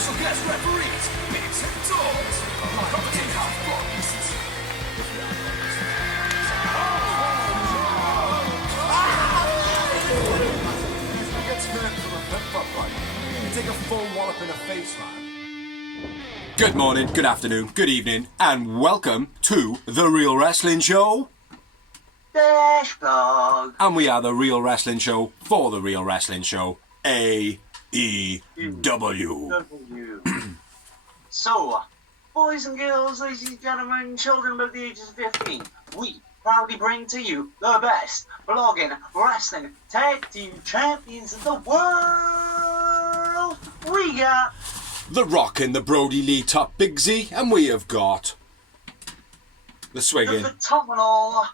special guest referees, picks and dogs, commentating half boxed. Gets hurt from a flip-flop fight. You take a full wallop in the face, man. Good morning, good afternoon, good evening, and welcome to The Real Wrestling Show. Dash blog. And we are The Real Wrestling Show for The Real Wrestling Show, AEW. So, boys and girls, ladies and gentlemen, children above the ages of 15, we proudly bring to you the best blogging wrestling tag team champions of the world. We got The Rock and the Brody Lee Top Big Z, and we have got the Swiggin' the phenomenal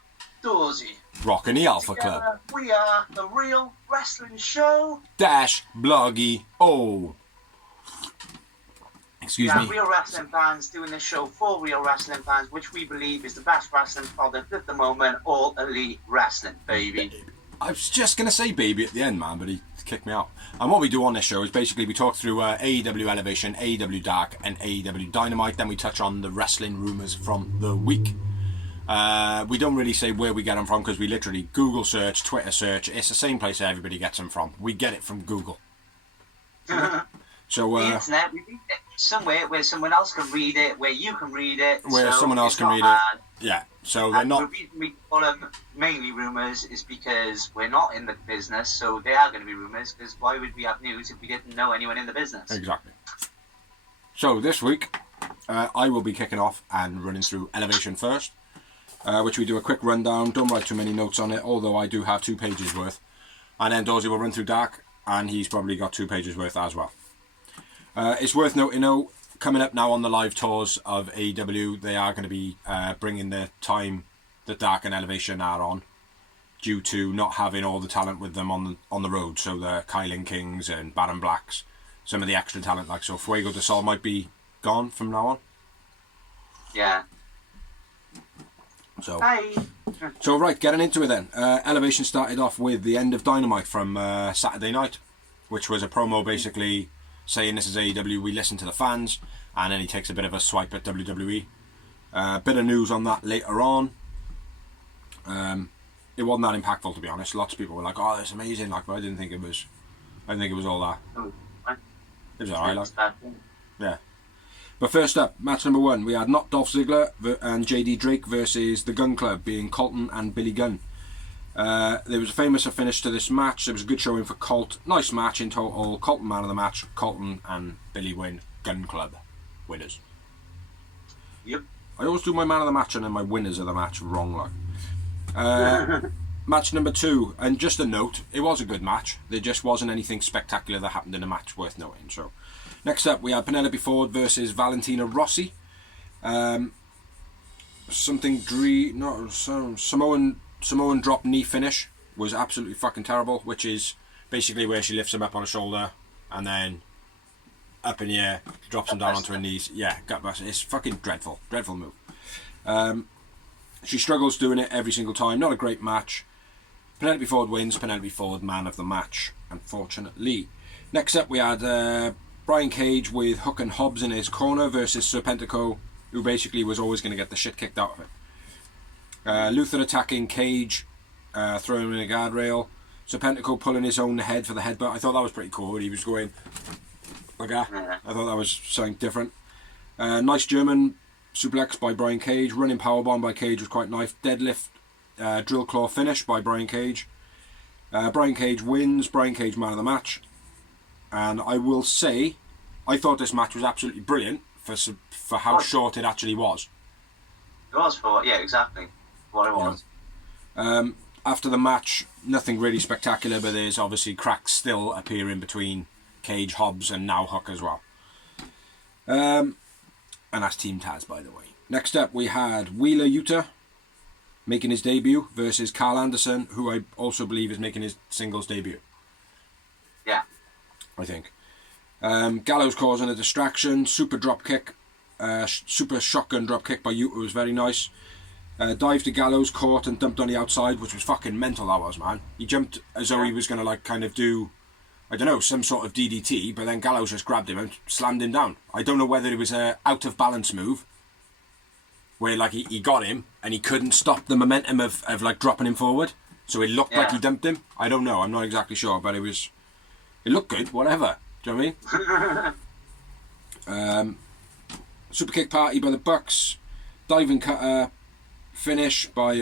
Dorsey. Rock and the Alpha Together, Club. we are The Real Wrestling Show. Dash Bloggy O. Excuse me. Real wrestling fans doing this show for real wrestling fans, which we believe is the best wrestling product at the moment. All elite wrestling, baby. I was just going to say baby at the end, man, but he kicked me out. And what we do on this show is basically we talk through AEW Elevation, AEW Dark, and AEW Dynamite. Then we touch on the wrestling rumours from the week. We don't really say where we get them from because we literally Google search, Twitter search. It's the same place everybody gets them from. We get it from Google. So the internet, we read it somewhere where someone else can read it, where you can read it. Where so someone else it's can not read hard. it. Yeah, so they're not... The reason we call them mainly rumours is because we're not in the business, so they are going to be rumours, because why would we have news if we didn't know anyone in the business? Exactly. So this week, I will be kicking off and running through Elevation first, which we do a quick rundown. Don't write too many notes on it, although I do have 2 pages worth. And then Dorsey will run through Dark, and he's probably got 2 pages worth as well. It's worth noting, though, coming up now on the live tours of AEW, they are going to be bringing the time that Dark and Elevation are on, due to not having all the talent with them on the road. So the Kylan Kings and Baron Blacks, some of the extra talent, like so Fuego de Sol might be gone from now on. Yeah. So, Hi. so right, getting into it then. Elevation started off with the end of Dynamite from Saturday night, which was a promo basically saying this is AEW, we listen to the fans, and then he takes a bit of a swipe at WWE. Bit of news on that later on. It wasn't that impactful, to be honest. Lots of people were like, "Oh, that's amazing!" Like, but I didn't think it was. I didn't think it was all that. It was alright, like. Yeah. But first up, match number 1, we had not Dolph Ziggler and JD Drake versus the Gun Club, being Colton and Billy Gunn. There was a famous finish to this match. There was a good showing for Colt. Nice match in total. Colton man of the match. Colton and Billy win. Gun Club winners. Yep. I always do my man of the match and then my winners of the match wrong. Like. Match number 2, and just a note, it was a good match. There just wasn't anything spectacular that happened in the match worth noting. So, next up we had Penelope Ford versus Valentina Rossi. Samoan drop knee finish was absolutely fucking terrible, which is basically where she lifts him up on her shoulder and then up in the air, drops him down onto her knees. Yeah, gutbuster. It's fucking dreadful. Dreadful move. She struggles doing it every single time. Not a great match. Penelope Ford wins. Penelope Ford, man of the match, unfortunately. Next up we had Brian Cage with Hook and Hobbs in his corner versus Serpentico, who basically was always going to get the shit kicked out of it. Luther attacking Cage, throwing him in a guardrail. Serpentico pulling his own head for the headbutt. I thought that was pretty cool. He was going like that. I thought that was something different. Nice German suplex by Brian Cage. Running powerbomb by Cage was quite nice. Deadlift drill claw finish by Brian Cage. Brian Cage wins. Brian Cage man of the match. And I will say, I thought this match was absolutely brilliant for how short it actually was. It was yeah, exactly what it was. Yeah. After the match, nothing really spectacular, but there's obviously cracks still appearing between Cage, Hobbs, and now Hook as well. And that's Team Taz, by the way. Next up, we had Wheeler Yuta making his debut versus Carl Anderson, who I also believe is making his singles debut. Yeah. I think. Gallows causing a distraction. Super drop kick. Super shotgun drop kick by Yuta was very nice. Dive to Gallows, caught and dumped on the outside, which was fucking mental, that was, man. He jumped as though he was going to, like, kind of do I don't know, some sort of DDT, but then Gallows just grabbed him and slammed him down. I don't know whether it was a out of balance move, where like he got him and he couldn't stop the momentum of like dropping him forward, so it looked like he dumped him. I don't know, I'm not exactly sure, but it looked good, whatever. Do you know what I mean? Super kick party by the Bucks, diving cutter finish by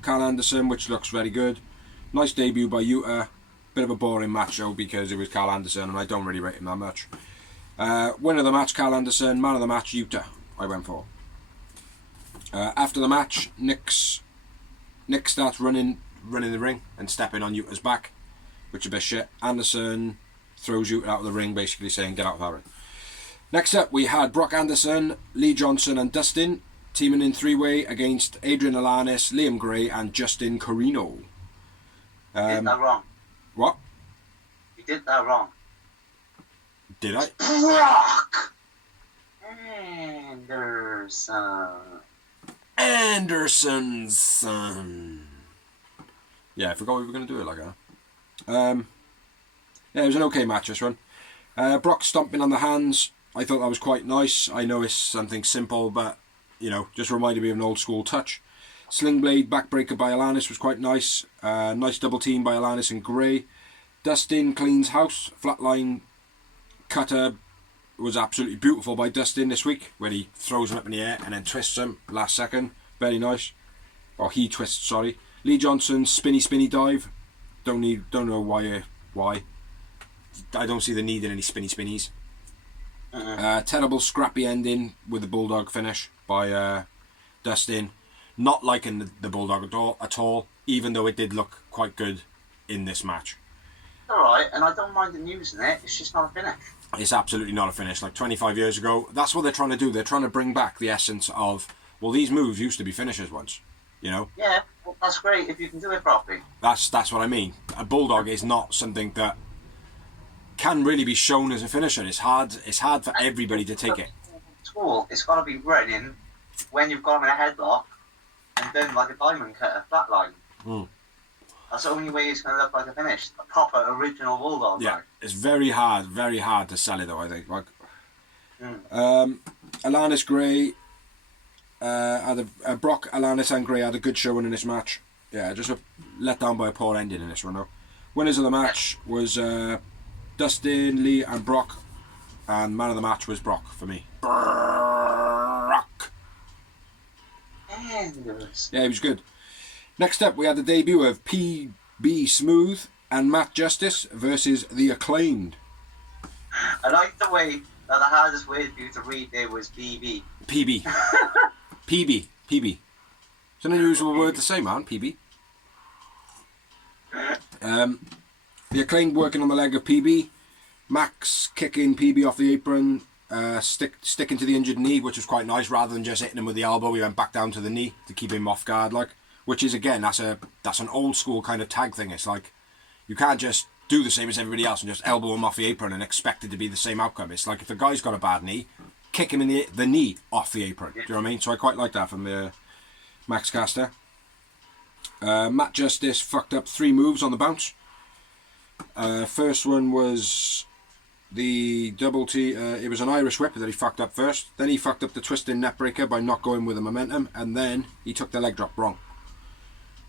Carl Anderson, which looks very good. Nice debut by Yuta. Bit of a boring match though because it was Carl Anderson and I don't really rate him that much. Winner of the match, Carl Anderson. Man of the match, Yuta. I went for. After the match, Nick starts running the ring and stepping on Yuta's back, which is a bit shit. Anderson throws Yuta out of the ring, basically saying, "Get out of that ring." Next up, we had Brock Anderson, Lee Johnson, and Dustin teaming in three-way against Adrian Alanis, Liam Gray, and Justin Carino. You did that wrong. What? You did that wrong. Did I? Brock Anderson's son. Yeah, I forgot we were going to do it like that. Yeah, it was an okay match, this one. Brock stomping on the hands. I thought that was quite nice. I know it's something simple, but, you know, just reminded me of an old school touch. Sling Blade backbreaker by Alanis was quite nice. Nice double team by Alanis and Gray. Dustin cleans house. Flatline cutter was absolutely beautiful by Dustin this week, where he throws him up in the air and then twists him last second. Very nice. Or he twists, sorry. Lee Johnson spinny dive. Don't know why. I don't see the need in any spinnies. Terrible scrappy ending with the Bulldog finish by Dustin. Not liking the Bulldog at all, even though it did look quite good in this match. Alright, and I don't mind them using it, it's just not a finish. It's absolutely not a finish. Like 25 years ago, that's what they're trying to do. They're trying to bring back the essence of, well, these moves used to be finishes once, you know? Yeah, well, that's great if you can do it properly. That's what I mean. A Bulldog is not something that can really be shown as a finisher. It's hard for everybody to take it. School, it's got to be running when you've got them in a headlock and done like a diamond cutter, flatline. That's the only way it's going to look like a finish. A proper original Bulldog. Yeah, it's very hard to sell it though, I think. Like, Alanis Gray, Brock, Alanis and Gray had a good showing in this match. Yeah, just let down by a poor ending in this one though. Winners of the match was Dustin, Lee and Brock, and man of the match was Brock for me. Brock. Yeah, he was good. Next up, we had the debut of PB Smooth and Matt Justice versus The Acclaimed. I like the way that the hardest way for you to read there was BB. PB. PB. It's an unusual word to say, man. PB. The Acclaimed working on the leg of PB. Max kicking PB off the apron, sticking to the injured knee, which was quite nice. Rather than just hitting him with the elbow, he went back down to the knee to keep him off guard, like. Which is, again, that's an old school kind of tag thing. It's like, you can't just do the same as everybody else and just elbow him off the apron and expect it to be the same outcome. It's like, if the guy's got a bad knee, kick him in the knee off the apron. Do you know what I mean? So I quite like that from the Max Caster. Matt Justice fucked up 3 moves on the bounce. First one was the double T. It was an Irish whip that he fucked up first. Then he fucked up the twisting neckbreaker by not going with the momentum. And then he took the leg drop wrong,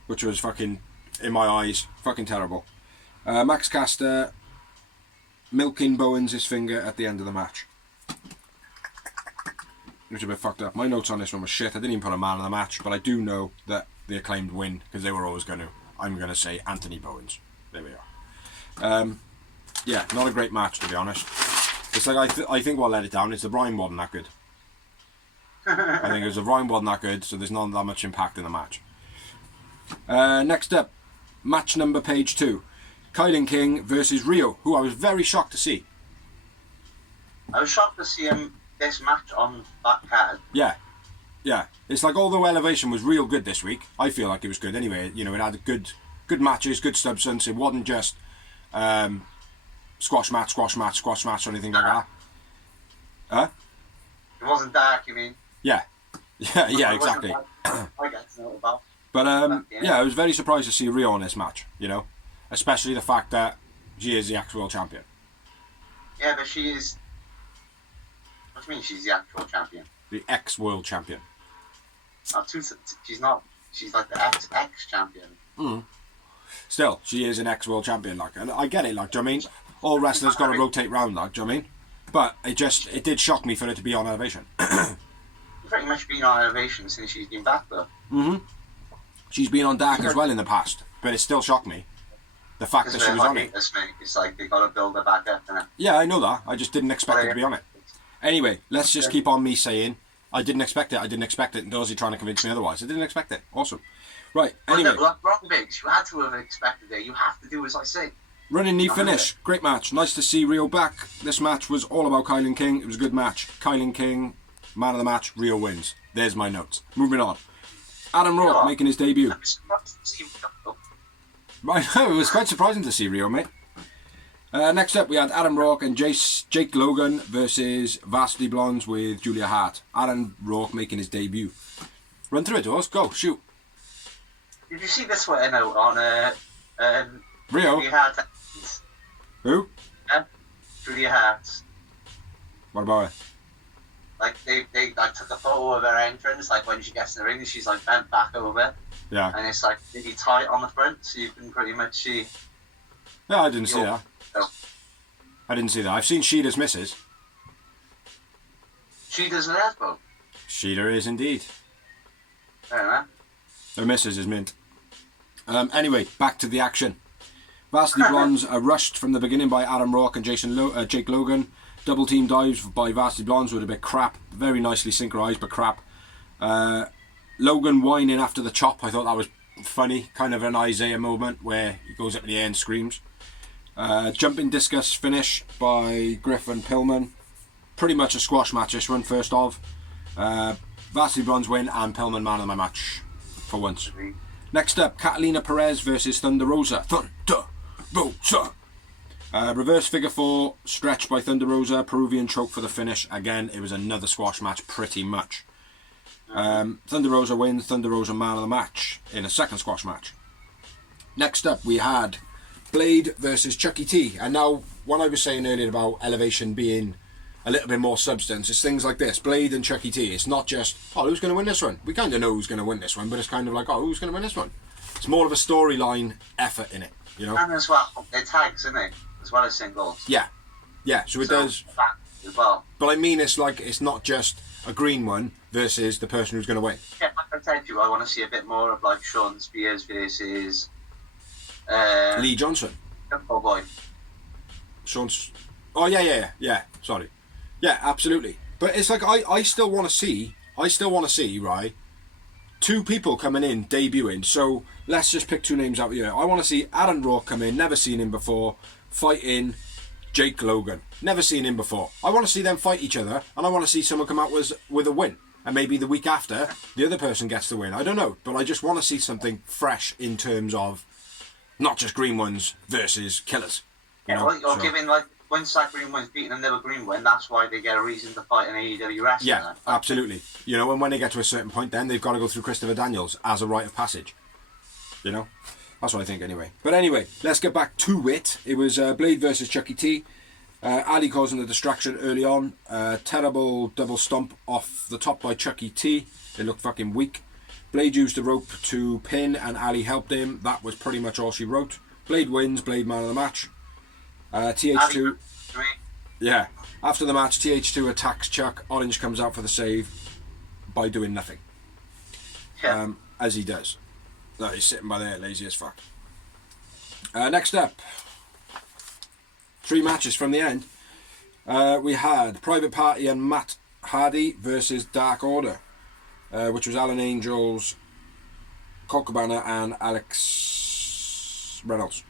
which was fucking, in my eyes, fucking terrible. Max Caster milking Bowens' finger at the end of the match, which is a bit fucked up. My notes on this one was shit. I didn't even put a man of the match, but I do know that the Acclaimed win because they were always going to. I'm going to say Anthony Bowens. There we are. Yeah, not a great match, to be honest. It's like I think what let it down is the rhyme wasn't that good. I think it was the rhyme wasn't that good, so there's not that much impact in the match. Next up, match number page 2. Kylan King versus Rio, who I was very shocked to see. I was shocked to see him this match on that card. Yeah. It's like, although Elevation was real good this week, I feel like it was good anyway. You know, it had good matches, good substance. It wasn't just squash match or anything like that. Huh? It wasn't dark, you mean? Yeah, exactly. I get to know about. But yeah, I was very surprised to see Rio in this match, you know, especially the fact that She is the ex-world champion. Yeah, but she is... What do you mean she's the actual champion? The ex-world champion. Oh, she's not. She's like the ex-champion. Mm. Still, she is an ex-world champion, like, and I get it, like, do you know what I mean? All wrestlers got to rotate round, like, do you know what I mean? But it did shock me for it to be on Elevation. Pretty much been on Elevation since she's been back, though. Mm-hmm. She's been on Dark as well in the past, but it still shocked me. The fact that she was on it. It's like they got to build her back up, innit? Yeah, I know that. I just didn't expect her to be on it. Anyway, let's just keep on me saying, I didn't expect it, and Dorsey trying to convince me otherwise. I didn't expect it. Awesome. Right, anyway. Wrong, Biggs. You had to have expected it. You have to do as I say. Running knee finish. Great match. Nice to see Rio back. This match was all about Kylan King. It was a good match. Kylan King, man of the match, Rio wins. There's my notes. Moving on. Adam Rourke making his debut. I know, it was quite surprising to see Rio, mate. Next up, we had Adam Rourke and Jake Logan versus Varsity Blondes with Julia Hart. Adam Rourke making his debut. Run through it, Dawes. Go, shoot. Did you see the Twitter note on Rio? Julia Hart? Who? Julia Hart. What about it? Like they like took a photo of her entrance, like when she gets in the ring, she's like bent back over. Yeah. And it's like really tight on the front, so you can pretty much see. Yeah, I didn't see that. Oh. I didn't see that. I've seen Sheeta's misses. Sheeta's an elbow. Sheeta is indeed. Fair enough. Her missus is mint. Anyway, back to the action. Varsity Blondes are rushed from the beginning by Adam Rourke and Jake Logan. Double team dives by Varsity Blondes with a bit crap. Very nicely synchronized, but crap. Logan whining after the chop. I thought that was funny. Kind of an Isaiah moment where he goes up in the air and screams. Jumping discus finish by Griff and Pillman. Pretty much a squash match this one, first of. Varsity Blondes win and Pillman man of my match. For once. Next up, Catalina Perez versus Thunder Rosa. Thunder Rosa! Reverse figure 4, stretch by Thunder Rosa, Peruvian choke for the finish. Again, it was another squash match, pretty much. Thunder Rosa wins, Thunder Rosa man of the match in a second squash match. Next up, we had Blade versus Chucky T. And now, what I was saying earlier about Elevation being a little bit more substance, it's things like this. Blade and Chucky T. It's not just, oh, who's going to win this one? We kind of know who's going to win this one, but it's kind of like, oh, who's going to win this one? It's more of a storyline effort in it, you know? And as well, they're tags, isn't it? As well as singles. Yeah. Yeah, so it does. As well. But I mean, it's like, it's not just a green one versus the person who's going to win. Yeah, like I said to you, I want to see a bit more of like Sean Spears versus Lee Johnson. Oh boy. Oh yeah. Sorry. Yeah, absolutely. But it's like I still want to see, right, two people coming in, debuting. So let's just pick two names out here. I want to see Adam Rourke come in, never seen him before, fighting Jake Logan. Never seen him before. I want to see them fight each other, and I want to see someone come out with a win. And maybe the week after, the other person gets the win. I don't know. But I just want to see something fresh in terms of not just green ones versus killers. Or giving, like, once that green one's beaten another green one, that's why they get a reason to fight an AEW wrestler. Yeah, absolutely. You know, and when they get to a certain point, then they've got to go through Christopher Daniels as a rite of passage. You know? That's what I think anyway. But anyway, let's get back to it. It was Blade versus Chucky T. Ali causing the distraction early on. Terrible double stomp off the top by Chucky T. It looked fucking weak. Blade used the rope to pin and Ali helped him. That was pretty much all she wrote. Blade wins, Blade man of the match. TH2. Yeah. After the match, TH2 attacks Chuck. Orange comes out for the save by doing nothing. Yeah. As he does. No, he's sitting by there, lazy as fuck. Next up, 3 matches from the end. We had Private Party and Matt Hardy versus Dark Order, which was Alan Angels, Colt Cabana, and Alex Reynolds.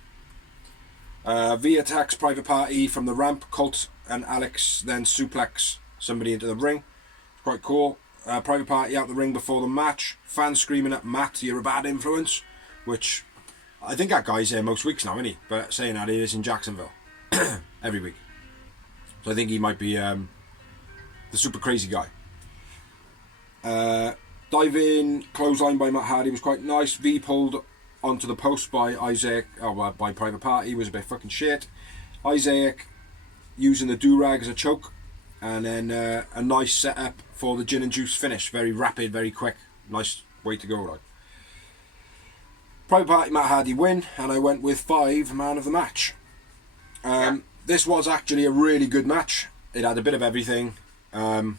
V attacks Private Party from the ramp. Colt and Alex then suplex somebody into the ring. Quite cool. Private Party out the ring before the match. Fans screaming at Matt, "You're a bad influence," which I think that guy's here most weeks now, isn't he? But saying that, he is in Jacksonville every week. So I think he might be the super crazy guy. Dive in clothesline by Matt Hardy was quite nice. V pulled onto the post by Isaac, by Private Party was a bit fucking shit. Isaac using the do-rag as a choke, and then a nice setup for the gin and juice finish. Very rapid, very quick. Nice way to go, like. Private Party, Matt Hardy win, and I went with 5 man of the match. This was actually a really good match. It had a bit of everything, and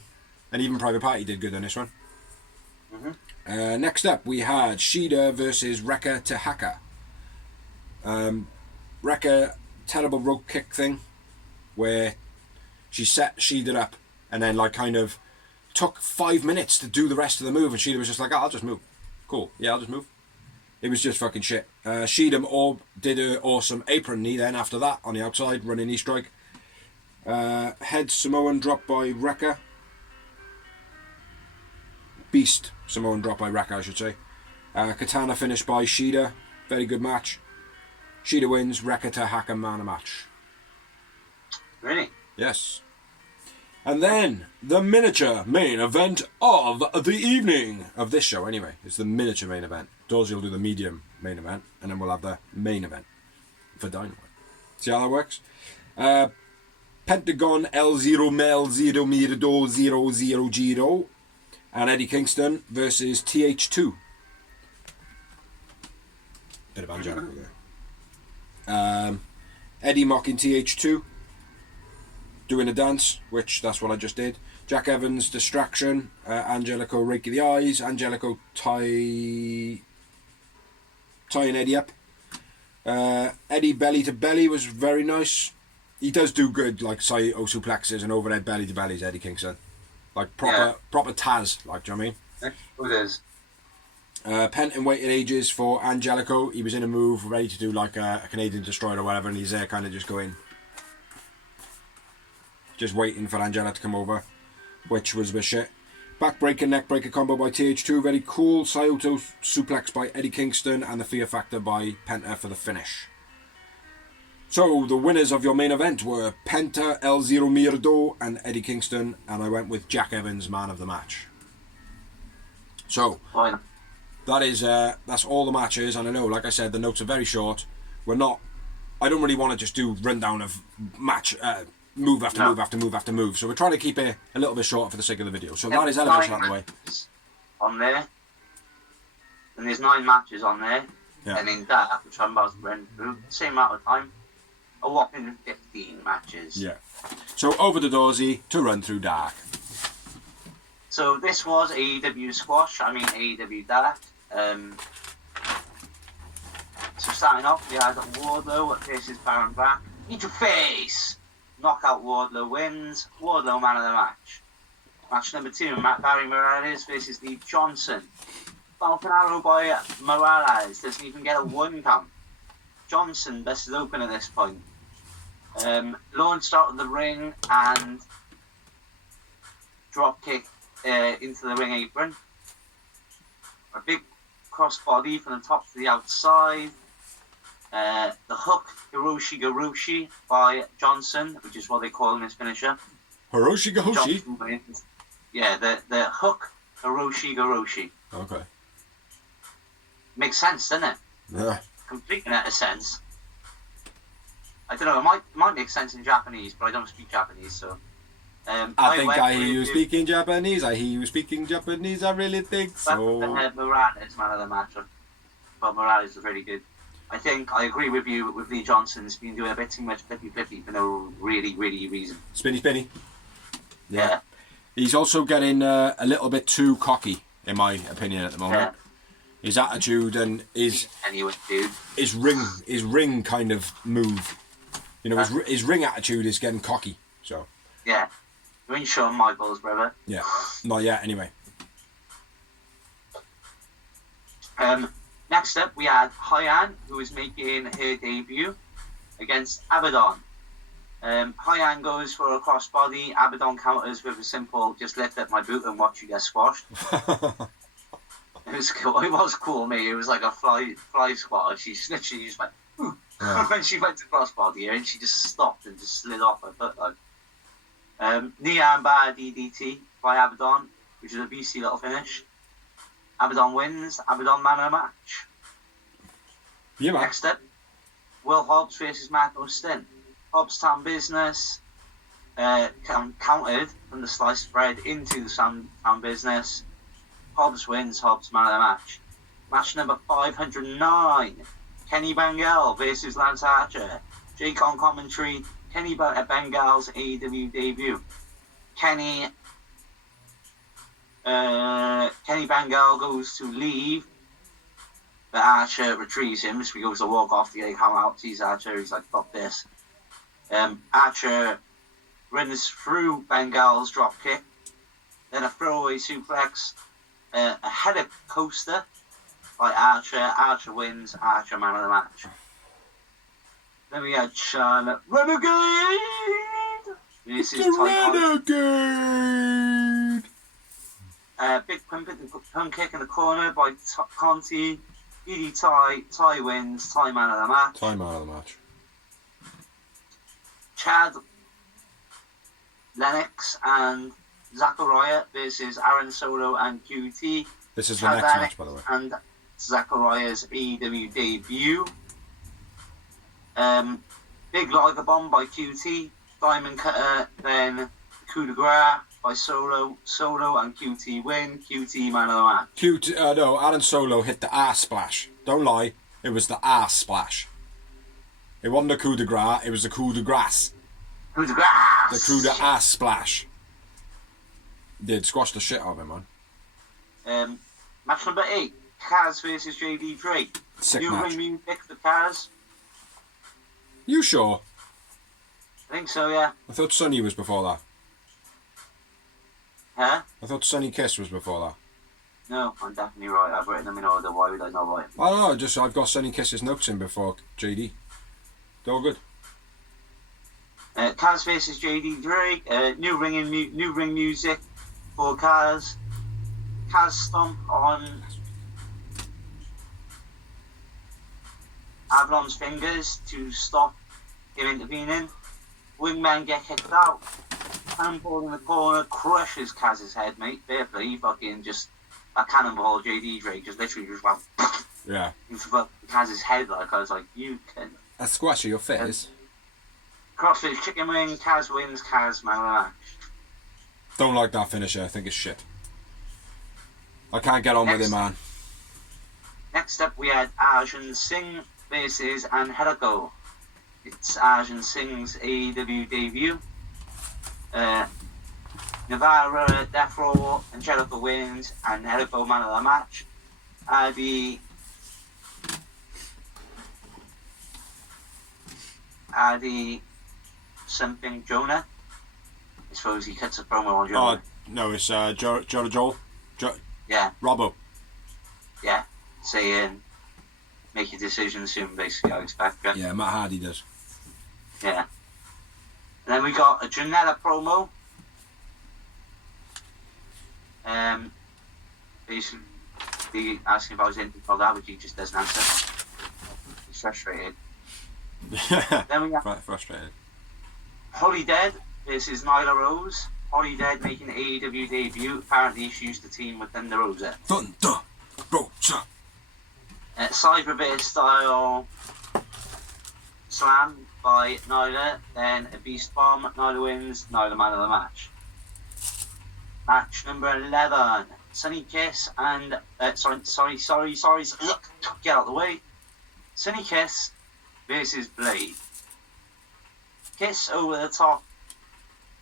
even Private Party did good on this one. Next up, we had Shida versus Rekka to Haka. Rekka, terrible rope kick thing, where she set Shida up and then like kind of took 5 minutes to do the rest of the move, and Shida was just like, I'll just move. Cool, yeah, I'll just move. It was just fucking shit. Shida did an awesome apron knee then after that on the outside, running knee strike. Head Samoan drop by Rekka. Beast Samoan drop by Rekka, I should say. Katana finish by Shida. Very good match. Shida wins. Rekka to Haka man a match. Really? Yes. And then the miniature main event of the evening of this show. Anyway, it's the miniature main event. Dorsey will do the medium main event, and then we'll have the main event for Dynamite. See how that works? Pentagon L0 Mel 0 Mirdo 0 0 Giro and Eddie Kingston versus TH2. Bit of Angelico there. Eddie mocking TH2, doing a dance, which that's what I just did. Jack Evans distraction, Angelico Reiki the eyes, Angelico tying Eddie up. Eddie belly to belly was very nice. He does do good, like Saito suplexes and overhead belly to bellies, Eddie Kingston. Like proper Taz, like, do you know what I mean? Who does? Penton waited ages for Angelico. He was in a move, ready to do like a Canadian Destroyer or whatever, and he's there kind of just going, just waiting for Angela to come over, which was a bit shit. Backbreaker, neckbreaker combo by TH2, very cool. Saito suplex by Eddie Kingston, and the Fear Factor by Penta for the finish. So, the winners of your main event were Penta, El Zero Mirdo, and Eddie Kingston, and I went with Jack Evans, man of the match. So, Fine. that's all the matches, and I know, like I said, the notes are very short. I don't really want to just do rundown of match, move after move after move after move, so we're trying to keep it a little bit short for the sake of the video. So that is Elevation out of the way. On there, and there's 9 matches on there, and in that, which I'm about to run through, same amount of time, a whopping 15 matches. Yeah. So over to Dorsey to run through Dark. So this was AEW AEW Dark. So starting off, we had Wardlow versus Baron Black. Need to face! Knockout Wardlow wins. Wardlow man of the match. Match number 2, Barry Morales versus Lee Johnson. Falcon Arrow by Morales doesn't even get a 1 count. Johnson best is open at this point. Launched out of the ring and drop kick into the ring apron. A big crossbody from the top to the outside. The hook Hiroshi by Johnson, which is what they call in his finisher. Hiroshi? Yeah, the hook Hiroshi. Okay. Makes sense, doesn't it? Yeah. Completely out of sense. I don't know, it might make sense in Japanese, but I don't speak Japanese, so... I hear you speaking Japanese, I really think so. Morales, man of the match. Well, Morales is really good. I agree with you with Lee Johnson's been doing a bit too much flippy for no really reason. Spinny. Yeah. He's also getting a little bit too cocky, in my opinion, at the moment. Yeah. His attitude and his ring kind of move. You know, his ring attitude is getting cocky. So. Yeah. You ain't Shawn Michaels, brother. Yeah. Not yet, anyway. Next up, we had Hyan, who is making her debut against Abaddon. Hyan goes for a crossbody. Abaddon counters with a simple, just lift up my boot and watch you get squashed. It was cool. It was cool, mate. It was like a fly squat. She literally just went, ooh. Yeah. When she went to crossbody her, and she just stopped and just slid off her foot. Like. Knee arm bar DDT by Abaddon, which is a beastly little finish. Abaddon wins. Abaddon man of the match. Yeah, man. Next up, Will Hobbs versus Matt Austin. Hobbs' Town Business countered from the sliced bread into the Town Business. Hobbs wins. Hobbs man of the match. Match number 509. Kenny Bengal versus Lance Archer. Jake on commentary. Kenny Bengal's AEW debut. Kenny Bengal goes to leave, but Archer retrieves him, so he goes to walk off the come out, sees Archer, he's like, fuck this. Archer runs through Bengal's dropkick, then a throwaway suplex, a header coaster by Archer. Archer wins. Archer man of the match. Then we had Charlotte Renegade. This is Renegade. Big pump kick in the corner by Conti. DD Ty wins. Ty man of the match. Ty man of the match. Chad Lennox and Zachariah versus Aaron Solo and QT. This is Chad the next Lennox match, by the way. And Zachariah's AEW debut. Big Liger Bomb by QT. Diamond Cutter, then Coup de Grace by Solo and QT win. QT man of the match. No, Aaron Solo hit the ass splash. Don't lie, it was the ass splash. It wasn't the coup de grace, it was the coup de grace. Coup de Grace! The coup de ass splash. Did squash the shit out of him, man. Match number 8. Kaz versus JD Drake. Sick New match. ring music for Kaz. You sure? I think so, yeah. I thought Sonny was before that. Huh? I thought Sonny Kiss was before that. No, I'm definitely right. I've written them in order. Why would I not write them? I don't know, I've got Sonny Kiss's notes in before JD. They're all good. Kaz versus JD Drake. New ring music for Kaz. Kaz stomp on Avalon's fingers to stop him intervening. Wingman get kicked out. Cannonball in the corner crushes Kaz's head, mate. Fair play, fucking just a cannonball. JD Drake just literally just went Yeah. into Kaz's head. Like I was like, you can. A squash of your face. CrossFit chicken wing. Kaz wins. Kaz man of the match. Don't like that finisher, I think it's shit. I can't get on with it, man. Next up, we had Arjun Singh versus Angelico. It's Arjun Singh's AEW debut. Navarra, Death Row, Angelico wins, Angelico man of the match. Adi something Jonah. I suppose he cuts a promo on Jonah. Oh, no, it's Joel. Yeah, Robbo. yeah. Saying, make your decision soon, basically, I expect. Yeah, Matt Hardy does. Yeah. And then we got a Janela promo. Basically asking if I was anything called that, but he just doesn't answer. He's frustrated. Then we got Frustrated. Holly Dead versus Nyla Rose. Holly Dead making an AEW debut. Apparently she used to team with Thunder Rosa. Thunder Rosa. Side reverse style slam by Nyla. Then a beast bomb. Nyla wins. Nyla man of the match. Match number 11. Sunny Kiss and sorry. Get out of the way. Sunny Kiss versus Blade. Kiss over the top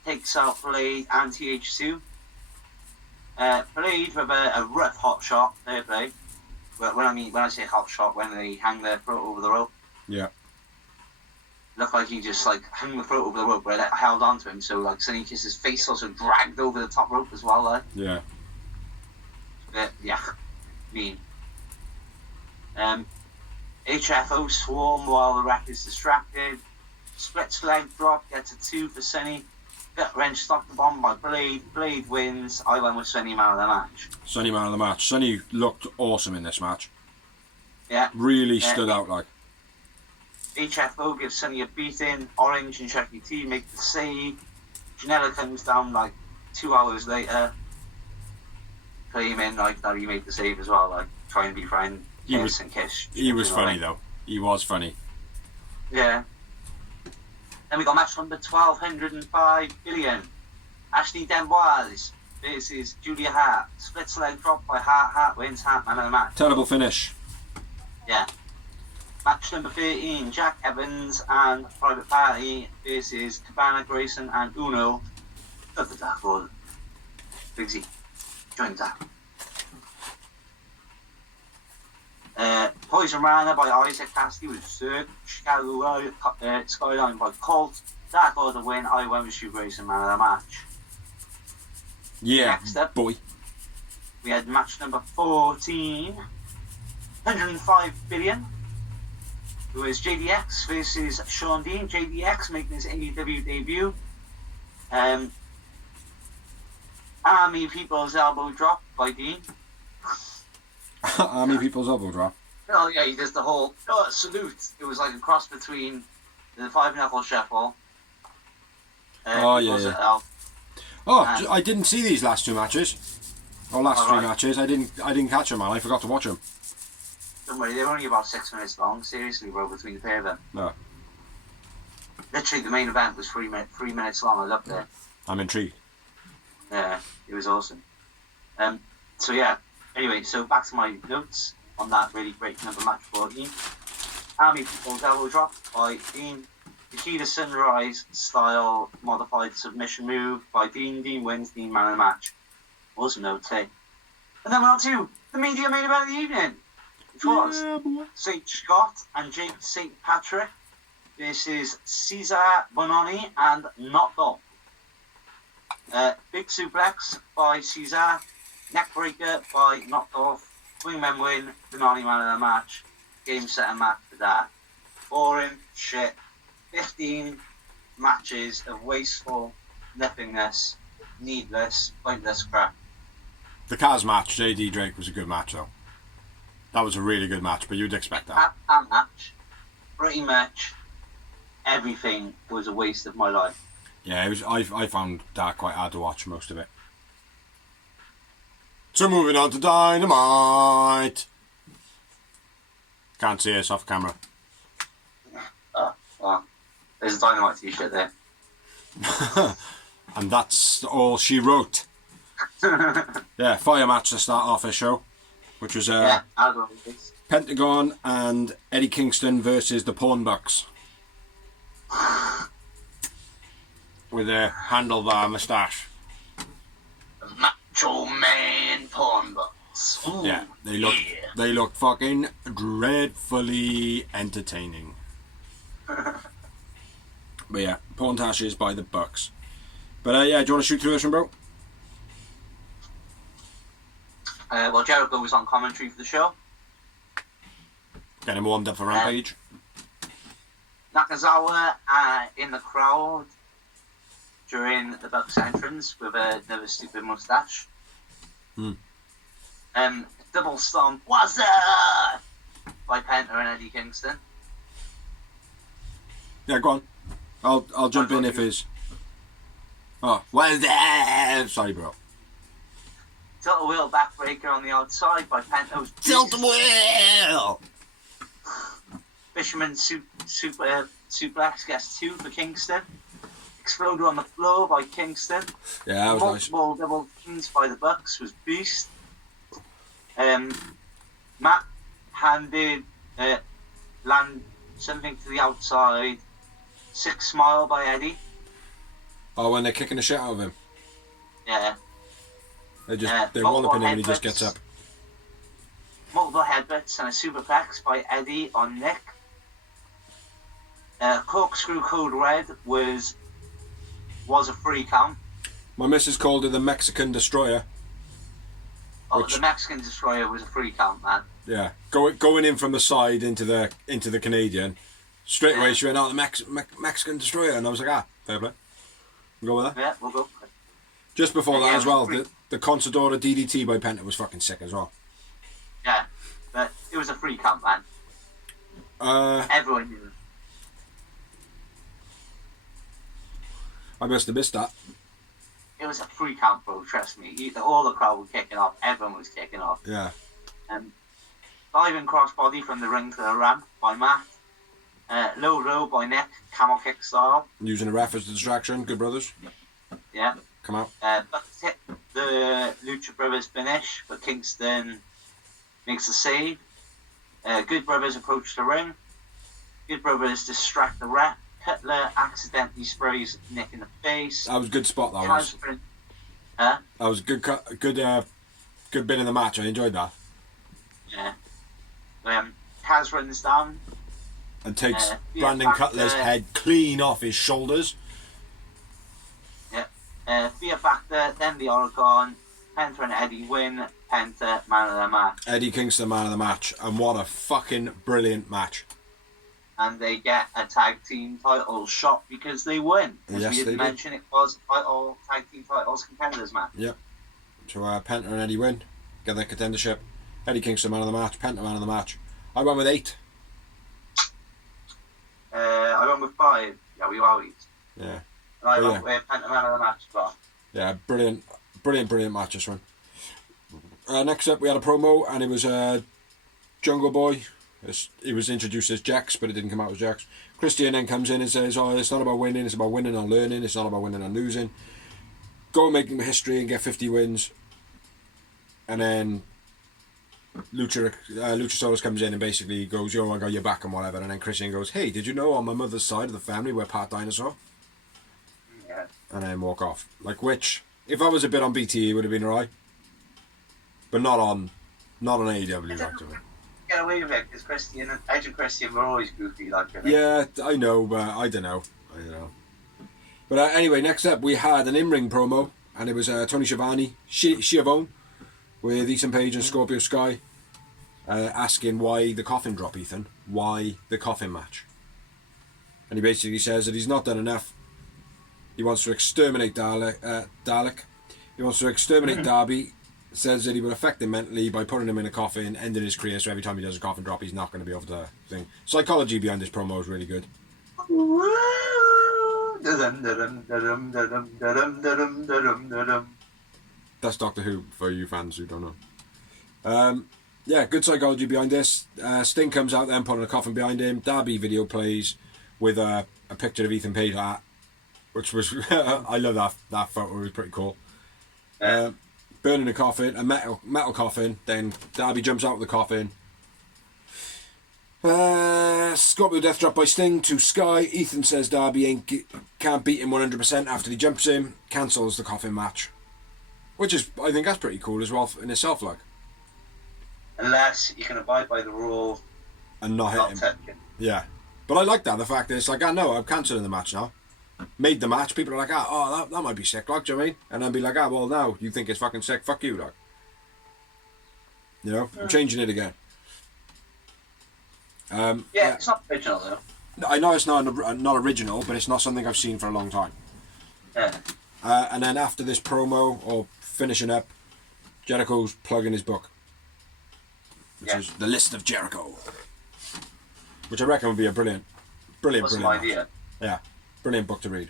takes out Blade and TH2. Blade with a rough hot shot. Fair play. When I say hot shot, when they hang their throat over the rope. Yeah. Looked like he just like hung the throat over the rope, where it held onto him. So like Sunny Kiss's face also dragged over the top rope as well. Like. Yeah. Yeah. Mean. HFO swarm while the ref is distracted. Splits leg drop, gets a 2 for Sunny. Gut wrench stopped the bomb by Blade. Blade wins. I went with Sunny man of the match. Sunny man of the match. Sunny looked awesome in this match. Yeah. Really stood out like. HFO gives Sunny a beating. Orange and Chucky T make the save. Janela comes down like 2 hours later, claiming like that he made the save as well, like trying to be friend. He was funny though. He was funny. Yeah. Then we got match number 1205 billion. Ashley Demboise versus Julia Hart. Splits leg drop by Hart. Hart wins. Hart man of the match. Terrible finish. Yeah. Match number 13. Jack Evans and Private Party versus Cabana, Grayson and Uno. Love the Dark Lord. Bigsy. Join the Dark. Poison Rana by Isaac Cassidy was third. Chicago Skyline by Colt. Dark Order win. I went with Stu Grayson man of the match. Yeah, Next up, boy. we had match number 14. 105 billion. It was JDX versus Sean Dean. JDX making his AEW debut. Army People's Elbow Drop by Dean. Army People's Elbow Drop. Oh yeah, he does the whole salute. It was like a cross between the 5-knuckle shuffle. Oh yeah. I didn't see these last two matches. Or last three matches. I didn't catch them, man. I forgot to watch them. Don't worry, they were only about 6 minutes long. Seriously, bro, between the pair of them. No. Literally, the main event was 3 minutes long. I loved it. I'm intrigued. Yeah, it was awesome. So yeah. Anyway, so back to my notes on that really great number match 14. Army People's Elbow Drop by Dean. Nikita Sunrise style modified submission move by Dean. Dean wins. Dean man of the match. Awesome note, hey. And then we're on to the media main event of the evening, which was St. Scott and Jake St. Patrick versus Cesar Bononi and Not Dolph. Big suplex by Cesar. Neckbreaker by Not Dolph. Wingmen win. Bononi man of the match. Game, set, and match for that. Boring shit. 15 matches of wasteful nothingness, needless, pointless crap. The Kaz match, JD Drake, was a good match though. That was a really good match, but you'd expect that. That match, pretty much everything was a waste of my life. Yeah, it was. I found that quite hard to watch, most of it. So moving on to Dynamite. Can't see us off camera. Well, there's a Dynamite t-shirt there. And that's all she wrote. Yeah, fire match to start off her show, which was Pentagon and Eddie Kingston versus the Porn Bucks. With a handlebar moustache. Macho Man Porn Bucks. Ooh, yeah, they look fucking dreadfully entertaining. But yeah, Porn Tash is by the Bucks. But yeah, do you want to shoot through this one, bro? Well, Jericho was on commentary for the show. Getting warmed up for Rampage. Nakazawa in the crowd during the Bucks entrance with another stupid moustache. Double stomp, what's up? By Penta and Eddie Kingston. Yeah, go on. I'll jump in if it's. Oh, what's that? Sorry, bro. Tilt wheel backbreaker on the outside by Penta. Tilt wheel. Fisherman suplex gets 2 for Kingston. Exploder on the floor by Kingston. Yeah, that was multiple nice. Double teams by the Bucks was beast. Matt handed land something to the outside. 6 smile by Eddie. Oh, when they're kicking the shit out of him. Yeah. They walloping him and he just gets up. Multiple headbutts and a superplex by Eddie on Nick. Corkscrew Code Red was a free count. My missus called it the Mexican Destroyer. Oh, the Mexican Destroyer was a free count, man. Yeah, going in from the side into the Canadian. Straight away she went, oh, the Mexican Destroyer, and I was like, fair play. We'll go with that. Yeah, we'll go. Just before that as well, the Consadora DDT by Penta was fucking sick as well. Yeah, but it was a free count, man. Everyone knew. I must have missed that. It was a free count, bro, trust me. All the crowd were kicking off. Everyone was kicking off. Yeah. Diving crossbody from the ring to the ramp by Matt. Low row by Nick, camel kick style. Using the ref as the distraction. Good brothers. Yeah. Come out. Bucks hit the Lucha Brothers finish, but Kingston makes a save. Good Brothers approach the ring. Good Brothers distract the ref. Cutler accidentally sprays Nick in the face. That was a good spot, that was. That was a good bit in the match. I enjoyed that. Yeah. Kaz runs down. And takes Brandon Cutler's head clean off his shoulders. Yeah. Fear Factor, then the Oregon. Penta and Eddie win. Penta, man of the match. Eddie Kingston, man of the match. And what a fucking brilliant match. And they get a tag team title shot because they win. As Yes, we didn't mention, it was tag team titles contenders match. Yep. So Penta and Eddie win. Get their contendership. Eddie Kingston, man of the match. Penta, man of the match. I went with 8. I went with 5. Yeah, we all eat. Yeah. And I went with Penta, man of the match as well. Yeah, brilliant match, this one. Next up, we had a promo, and it was Jungle Boy. He was introduced as Jax, but it didn't come out as Jax. Christian then comes in and says, "Oh, it's not about winning, it's about winning and learning. It's not about winning and losing. Go and make history and get 50 wins." And then Luchasaurus comes in and basically goes, "Yo, I got your back," and whatever. And then Christian goes, "Hey, did you know on my mother's side of the family we're part dinosaur?" Yeah. And then walk off. Like, which, if I was a bit on BTE, would have been alright. But not on AEW, actually. Get away with it because Edge and Christian were always goofy like that. Yeah, I know, but I don't know. But anyway, next up we had an in-ring promo, and it was Tony Schiavone with Ethan Page and Scorpio Sky asking why the coffin drop, Ethan. Why the coffin match? And he basically says that he's not done enough. He wants to exterminate Dalek. He wants to exterminate Darby. Says that he will affect him mentally by putting him in a coffin, ending his career, so every time he does a coffin drop he's not going to be able to thing. Psychology behind this promo is really good. That's Doctor Who for you fans who don't know. Yeah, good psychology behind this. Sting comes out then putting a coffin behind him. Darby video plays with a picture of Ethan Page at, which was I love that photo, it was pretty cool. Burning a coffin, a metal coffin, then Darby jumps out of the coffin. Scorpio death drop by Sting to Sky. Ethan says Darby can't beat him 100% after he jumps him, cancels the coffin match. Which is, I think that's pretty cool as well in itself, like. Unless you can abide by the rule and not hit him. Yeah. But I like that, the fact that it's like, no, I'm cancelling the match now. Made the match, people are like, that might be sick, like, do you know what I mean? And then be like, well, now you think it's fucking sick, fuck you, like. You know, I'm changing it again. It's not original though. I know it's not original, but it's not something I've seen for a long time. Yeah. And then after this promo, or finishing up, Jericho's plugging his book, which is The List of Jericho, which I reckon would be a brilliant idea. Yeah. Brilliant book to read.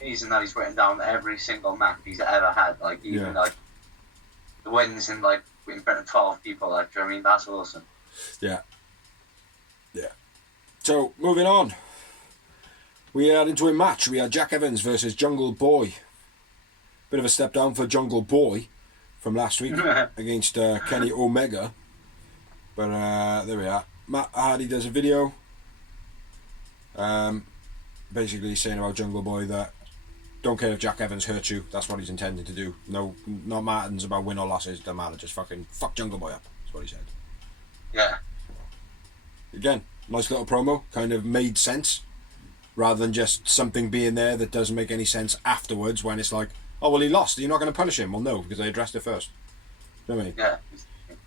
Amazing that he's written down every single match he's ever had, like even like the wins in like in front of 12 people, like, do you know what I mean? That's awesome. Yeah. So moving on, we had into a match. We had Jack Evans versus Jungle Boy. Bit of a step down for Jungle Boy from last week against Kenny Omega. But there we are. Matt Hardy does a video. Basically saying about Jungle Boy that don't care if Jack Evans hurts you, that's what he's intending to do. No, not matters about win or losses, doesn't matter, just fucking fuck Jungle Boy up, that's what he said. Yeah. Again, nice little promo, kind of made sense, rather than just something being there that doesn't make any sense afterwards when it's like, oh, well, he lost, you're not going to punish him. Well, no, because they addressed it first. You know what I mean? Yeah.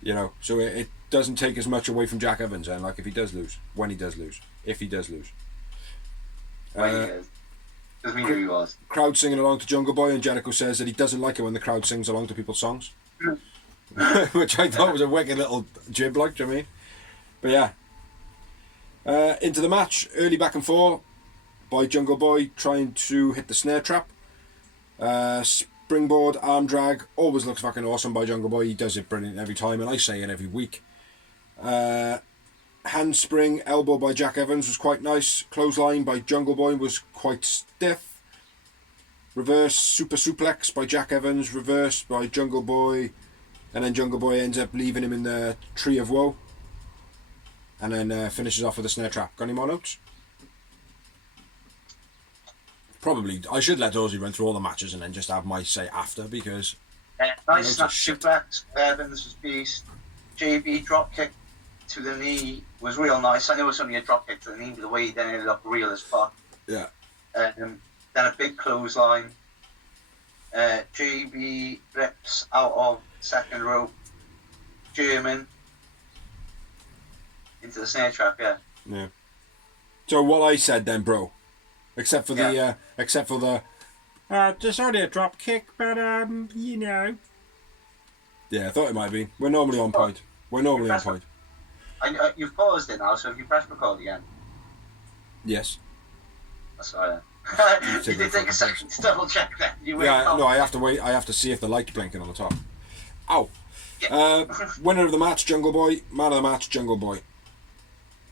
You know, so it doesn't take as much away from Jack Evans, and like if he does lose, when he does lose, if he does lose. Doesn't mean who he was. Crowd singing along to Jungle Boy, and Jericho says that he doesn't like it when the crowd sings along to people's songs. Which I thought was a wicked little jib, like, do you know what I mean? But yeah. Into the match, early back and forth by Jungle Boy, trying to hit the snare trap. Springboard, arm drag, always looks fucking awesome by Jungle Boy. He does it brilliant every time, and I say it every week. Handspring elbow by Jack Evans was quite nice. Clothesline by Jungle Boy was quite stiff. Reverse super suplex by Jack Evans, reversed by Jungle Boy, and then Jungle Boy ends up leaving him in the Tree of Woe, and then finishes off with a snare trap. Got any more notes? Probably. I should let Ozzy run through all the matches and then just have my say after, because nice snap suplex. Evans was beast. JB drop kick to the knee was real nice. I know it was only a drop kick to the knee, but the way he then ended up real as fuck. Yeah. Then a big clothesline. JB rips out of second rope. German into the snare trap. Yeah. So what I said then, bro, except for the just only a drop kick, but you know. Yeah, I thought it might be. We're normally on point. You've paused it now, so if you press record again. Yes. That's right. You did take a second to double check that. I have to wait. I have to see if the light's blinking on the top. Ow. Yeah. Winner of the match, Jungle Boy. Man of the match, Jungle Boy.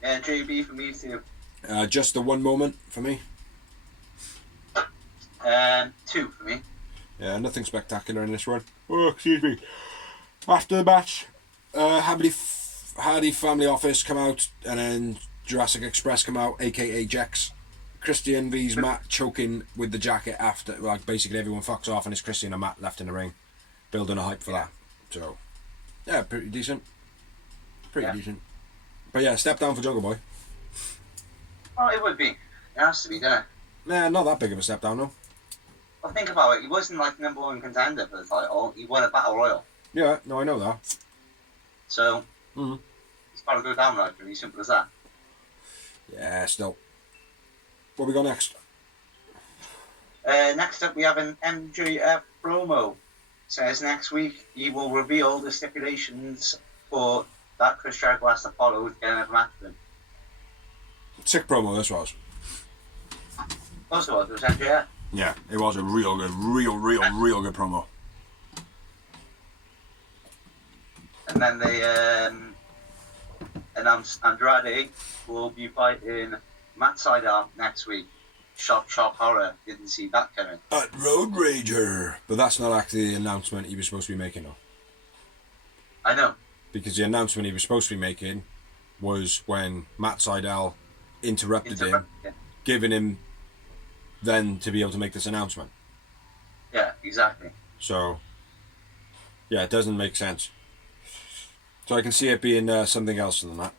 Yeah, JB for me too. Just the one moment for me. 2 for me. Yeah, nothing spectacular in this one. Oh, excuse me. After the match, Hardy Family Office come out, and then Jurassic Express come out, aka Jex. Christian vs Matt choking with the jacket after, like, basically everyone fucks off and it's Christian and Matt left in the ring, building a hype for that. So, yeah, pretty decent. Decent. But yeah, step down for Jungle Boy. Oh, it would be. It has to be, doesn't it? Nah, not that big of a step down, though. Well, think about it. He wasn't like #1 contender for the title. He won a battle royal. Yeah, no, I know that. So, he's got to go down right, pretty simple as that. Yeah, still. What we got next? Next up, we have an MJF promo. Says next week he will reveal the stipulations for that Chris Jericho has to follow to get another match with him. Sick promo this was. Also, it was MJF. Yeah, it was a real good promo. And then they announced Andrade will be fighting Matt Sydal next week. Shock horror. Didn't see that coming. At Road Rager. But that's not actually the announcement he was supposed to be making, though. I know. Because the announcement he was supposed to be making was when Matt Sydal interrupted him, giving him then to be able to make this announcement. Yeah, exactly. So, yeah, it doesn't make sense. So I can see it being something else than that.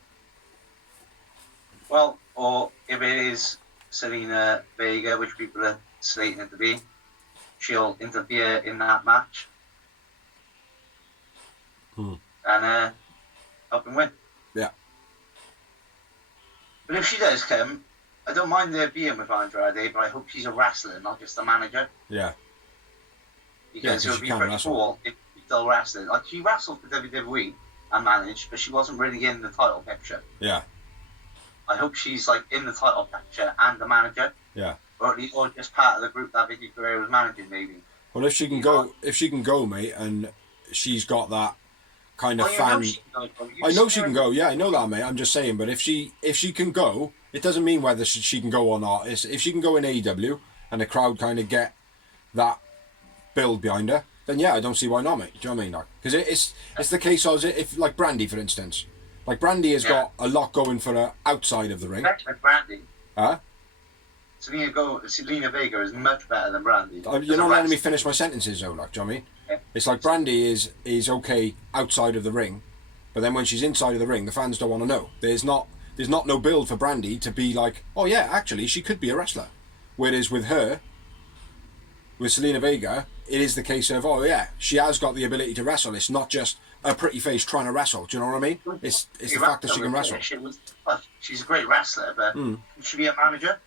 Well, or if it is Selena Vega, which people are slating it to be, she'll interfere in that match. And help him win. Yeah. But if she does come, I don't mind her being with Andrade, but I hope she's a wrestler, not just a manager. Yeah. Because it would be pretty cool if she's still wrestling. Like, she wrestled for WWE and managed, but she wasn't really in the title picture. Yeah. I hope she's like in the title picture and the manager. Yeah. Or just part of the group that Vicky Guerrero was managing, maybe. Well, if she can go, mate, and she's got that kind of fan. I know she can go. Yeah, I know that, mate. I'm just saying, but if she can go, it doesn't mean whether she can go or not. If she can go in AEW and the crowd kind of get that build behind her, then yeah, I don't see why not, mate. Do you know what I mean? Like, because it's the case of if like Brandy, for instance. Like, Brandy has got a lot going for her outside of the ring. With Brandy. Huh? Selena Vega is much better than Brandy. You're not letting me finish my sentences, though, like, do you know what I mean? Yeah. It's like Brandy is okay outside of the ring, but then when she's inside of the ring, the fans don't want to know. There's not no build for Brandy to be like, oh yeah, actually, she could be a wrestler. Whereas with her, with Selena Vega, it is the case of, oh yeah, she has got the ability to wrestle. It's not just a pretty face trying to wrestle. Do you know what I mean? It's the fact that she can wrestle. She's a great wrestler, but should she be a manager?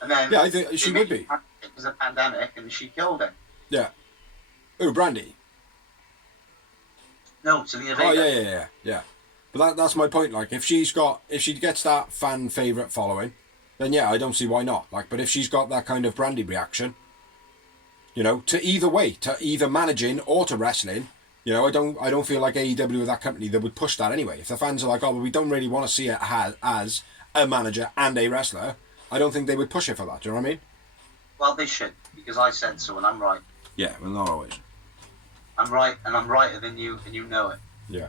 And then I think she would be. It was a pandemic, and she killed it. Yeah. Oh, Brandy. No, Selena Vega. Oh yeah. But that's my point. Like, if she gets that fan favorite following, then yeah, I don't see why not. Like, but if she's got that kind of Brandy reaction, you know, to either way, to either managing or to wrestling, You know, I don't feel like AEW with that company that would push that anyway. If the fans are like, oh, well, we don't really want to see it as a manager and a wrestler, I don't think they would push it for that. Do you know what I mean? Well, they should, because I said so, and I'm right. Yeah, well, not always. I'm right, and I'm righter than you, and you know it. Yeah.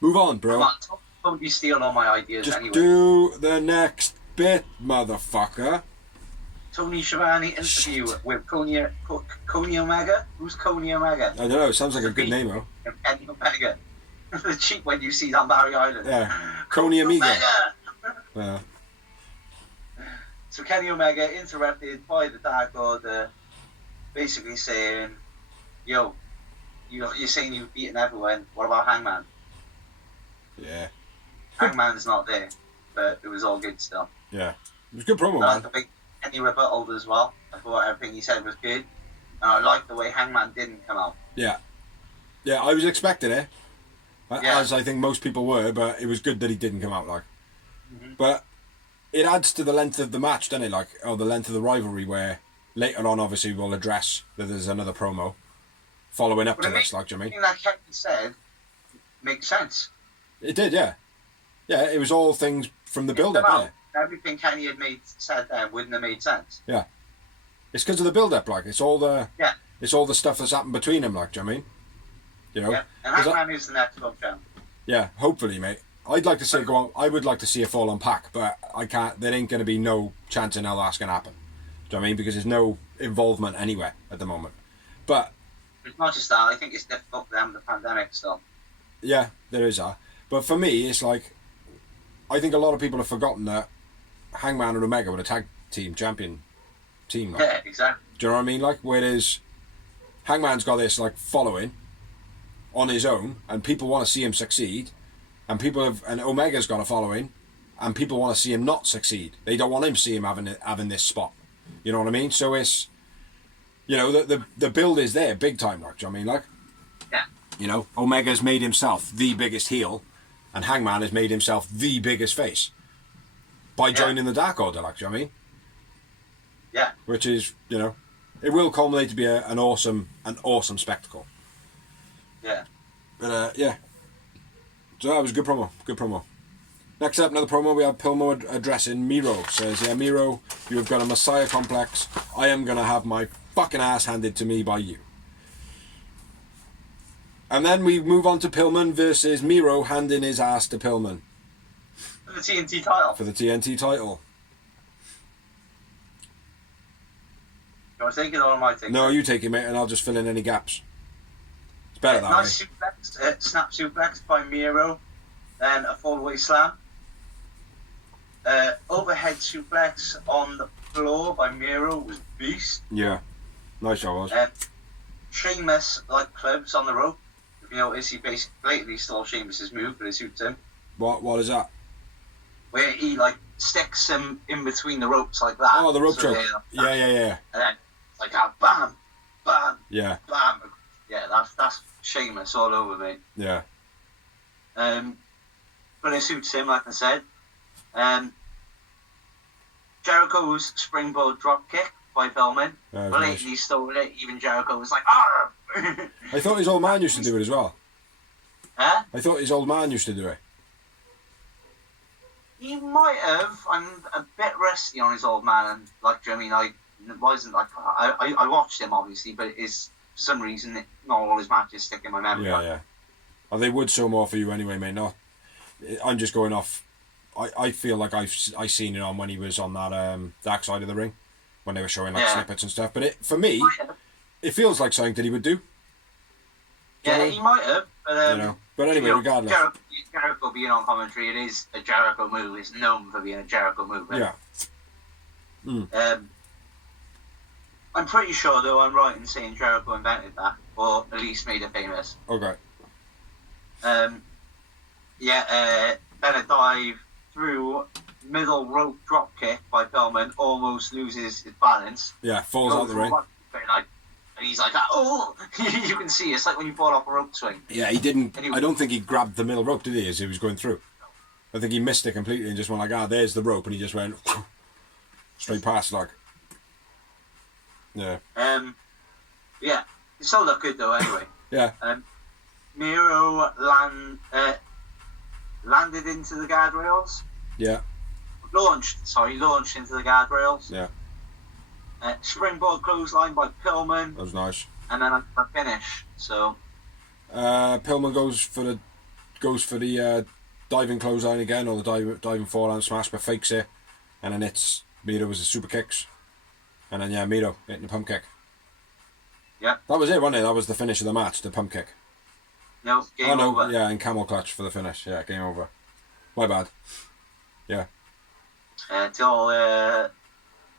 Move on, bro. Don't you steal all my ideas Just anyway. do the next bit, motherfucker. Tony Schiavone interview with Coney Omega. Who's Coney Omega? I don't know. It sounds like a good name, though. Kenny Omega. The cheap when you see it on Barry Island. Yeah. Coney Omega. Yeah. So Kenny Omega interrupted by the Dark Order, basically saying, "Yo, you're saying you've beaten everyone. What about Hangman?" Yeah. Hangman's not there, but it was all good still. Yeah. It was a good promo, I man. liked the way Kenny rebutted as well. I thought everything he said was good. And I liked the way Hangman didn't come out. Yeah. Yeah, I was expecting it. Yeah. As I think most people were, but it was good that he didn't come out, like. Mm-hmm. But it adds to the length of the match, doesn't it? Like, or the length of the rivalry, where later on, obviously, we'll address that there's another promo following up to this, like, do you know what I mean? Everything that Kenny said makes sense. It did, yeah. Yeah, it was all things from the build-up, Well, wasn't everything Kenny had said there wouldn't have made sense. it? Yeah. It's because of the build-up, like, it's all the stuff that's happened between them, like, do you know what I mean? You know? Yeah, and Hangman is the next world champ. Yeah, hopefully, mate. I'd like to see it go on. I would like to see it fall on Pac, but I can't. There ain't going to be no chance in hell that's going to happen. Do you know what I mean? Because there's no involvement anywhere at the moment. But It's not just that. I think it's difficult for them, the pandemic still. yeah, there is that. But for me, it's like I think a lot of people have forgotten that Hangman and Omega were a tag team champion team. Like. Yeah, exactly. Do you know what I mean? Like, whereas Hangman's got this like following on his own, and people want to see him succeed, and Omega's got a following, and people want to see him not succeed. They don't want him to see him having this spot. You know what I mean? So it's, you know, the build is there big time. Like, do you know what I mean? Like, Yeah. you know, Omega's made himself the biggest heel, and Hangman has made himself the biggest face by joining the Dark Order. Like, do you know what I mean? Yeah. Which is, you know, it will culminate to be an awesome spectacle. Yeah. But yeah, so that was a good promo. Good promo. Next up, another promo. We have Pilmo addressing Miro. Says, "Yeah, Miro, you have got a Messiah complex. I am gonna have my fucking ass handed to me by you." And then we move on to Pillman versus Miro handing his ass to Pillman For the TNT title. for the TNT title. You want to take it or am I taking No, it? you take it, mate, and I'll just fill in any gaps. It's better that way. Nice suplex, snap suplex by Miro, then a fallaway slam. Overhead suplex on the floor by Miro was beast. Yeah, nice job, was. Sheamus like clubs on the rope. If you notice, he basically blatantly stole Sheamus's move, but it suits him. What is that? Where he like sticks him in between the ropes like that. Oh, the rope So choke. they- Yeah. And then it's like a bam, bam, Yeah, bam. Yeah, that's Sheamus all over, mate. yeah. But it suits him, like I said. Jericho's springboard drop kick by Pillman. Nice. Blatantly stole it. Even Jericho was like, "Ah!" I thought his old man used to do it as well. Huh? I thought his old man used to do it. He might have. I'm a bit rusty on his old man, and like, do you know what I mean? I wasn't like I watched him obviously, but it's for some reason not all his matches stick in my memory. Yeah. And they would so more for you anyway, mate. Not. I'm just going off. I feel like I seen it on when he was on that dark side of the ring, when they were showing like snippets and stuff. But for me, it feels like something that he would do. Yeah, he might have. But, you know. But anyway, regardless. Jericho being on commentary, it is a Jericho move. It's known for being a Jericho move. Yeah. I'm pretty sure, though, I'm right in saying Jericho invented that, or at least made it famous. Okay. Then a dive through middle rope drop kick by Pillman, almost loses his balance. Yeah, falls out the ring. And he's like, oh! You can see, it's like when you fall off a rope swing. Yeah, he didn't. Anyway. I don't think he grabbed the middle rope, did he, as he was going through? I think he missed it completely and just went like, there's the rope, and he just went straight past, like. Yeah. Yeah, it still looked good though. Anyway. Yeah. Miro landed into the guardrails. Yeah. Launched into the guardrails. Yeah. Springboard clothesline by Pillman. That was nice. And then a finish. So. Pillman goes for the diving clothesline again, or the diving forearm smash, but fakes it, and then it's Miro with the super kicks, and then Miro hitting the pump kick. Yeah. That was it, wasn't it? That was the finish of the match, the pump kick. No, game over. Yeah, and camel clutch for the finish. Yeah, game over. My bad. Yeah. Till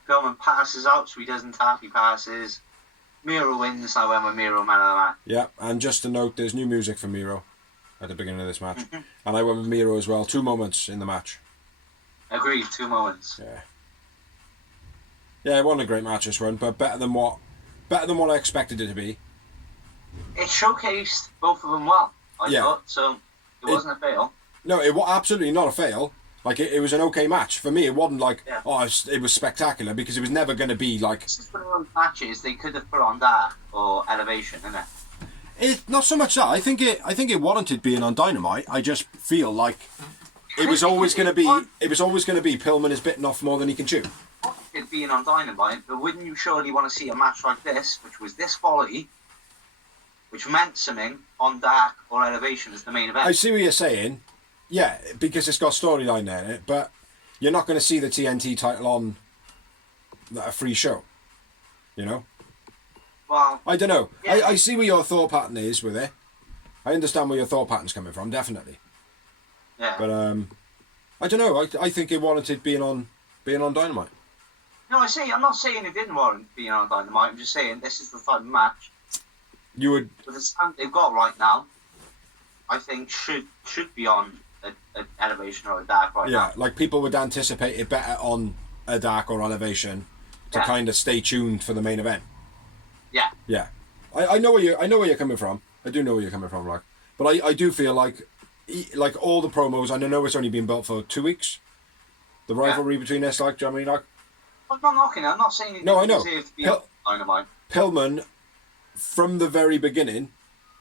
Pillman passes out, so he doesn't tap, he passes. Miro wins, I went with Miro man of the match. Yeah, and just to note, there's new music for Miro at the beginning of this match. And I went with Miro as well. 2 moments in the match. Agreed, 2 moments. Yeah. Yeah, it wasn't a great match this one, but better than what I expected it to be. It showcased both of them well, I thought, so it wasn't a fail. No, it was absolutely not a fail. Like, it was an okay match. For me, it wasn't like, it was spectacular, because it was never going to be like... This is one of those matches they could have put on Dark or Elevation, isn't it? It's not so much that. I think it warranted being on Dynamite. I just feel like it was always going to be Pillman is bitten off more than he can chew. It being on Dynamite, but wouldn't you surely want to see a match like this, which was this quality, which meant something on Dark or Elevation as the main event? I see what you're saying. Yeah, because it's got storyline there in it, but you're not going to see the TNT title on a free show. You know? Well, I don't know. Yeah. I see where your thought pattern is with it. I understand where your thought pattern's coming from, definitely. Yeah. But I don't know. I think it warranted being on Dynamite. No, I'm not saying it didn't warrant being on Dynamite. I'm just saying this is the type of match. You would. With the stand they've got right now, I think should be on an Elevation or a Dark right now. Yeah, like people would anticipate it better on a Dark or Elevation to kind of stay tuned for the main event. Yeah. Yeah. I know where you're coming from. I do know where you're coming from, like. But I do feel like all the promos, and I know it's only been built for 2 weeks. The rivalry between us, like, do you know what I mean? Like, I'm not knocking it. I'm not saying it no, I know. deserve to be on Dynamite. Pillman, from the very beginning,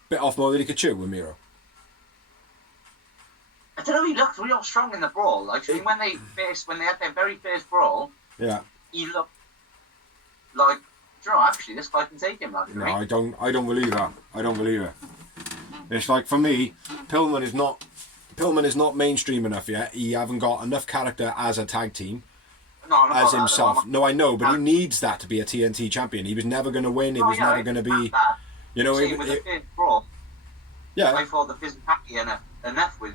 bit off more than he could chew with Miro. I don't know. He looked real strong in the brawl. Like when they had their very first brawl. Yeah. He looked like, do you know, actually, this guy can take him. Like, no, I don't believe that. I don't believe it. It's like, for me, Pillman is not mainstream enough yet. He haven't got enough character as a tag team. As himself. No, I know, but he needs that to be a TNT champion. He was never going to win. He was never going to be. You know, with the first brawl. Yeah. I thought the physicality enough with.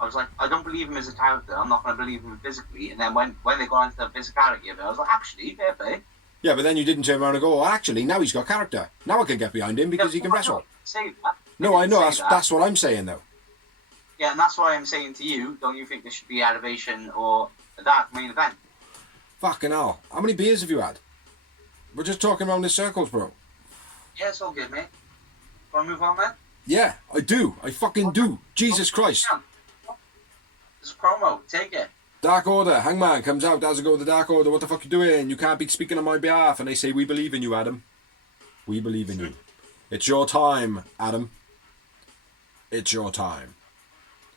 I was like, I don't believe him as a character. I'm not going to believe him physically. And then when they got into the physicality of it, I was like, actually, fair play. Yeah, but then you didn't turn around and go, oh, actually, now he's got character. Now I can get behind him because he can wrestle. Say that. No, I know. That's what I'm saying, though. Yeah, and that's why I'm saying to you, don't you think this should be Elevation or a Dark main event? Fucking hell. How many beers have you had? We're just talking around in circles, bro. Yeah, it's all good, mate. Want to move on, then? Yeah, I do. I fucking do. Jesus Christ. It's a promo. Take it. Dark Order. Hangman comes out. Does it go with the Dark Order? What the fuck you doing? You can't be speaking on my behalf. And they say, we believe in you, Adam. We believe in you. It's your time, Adam. It's your time.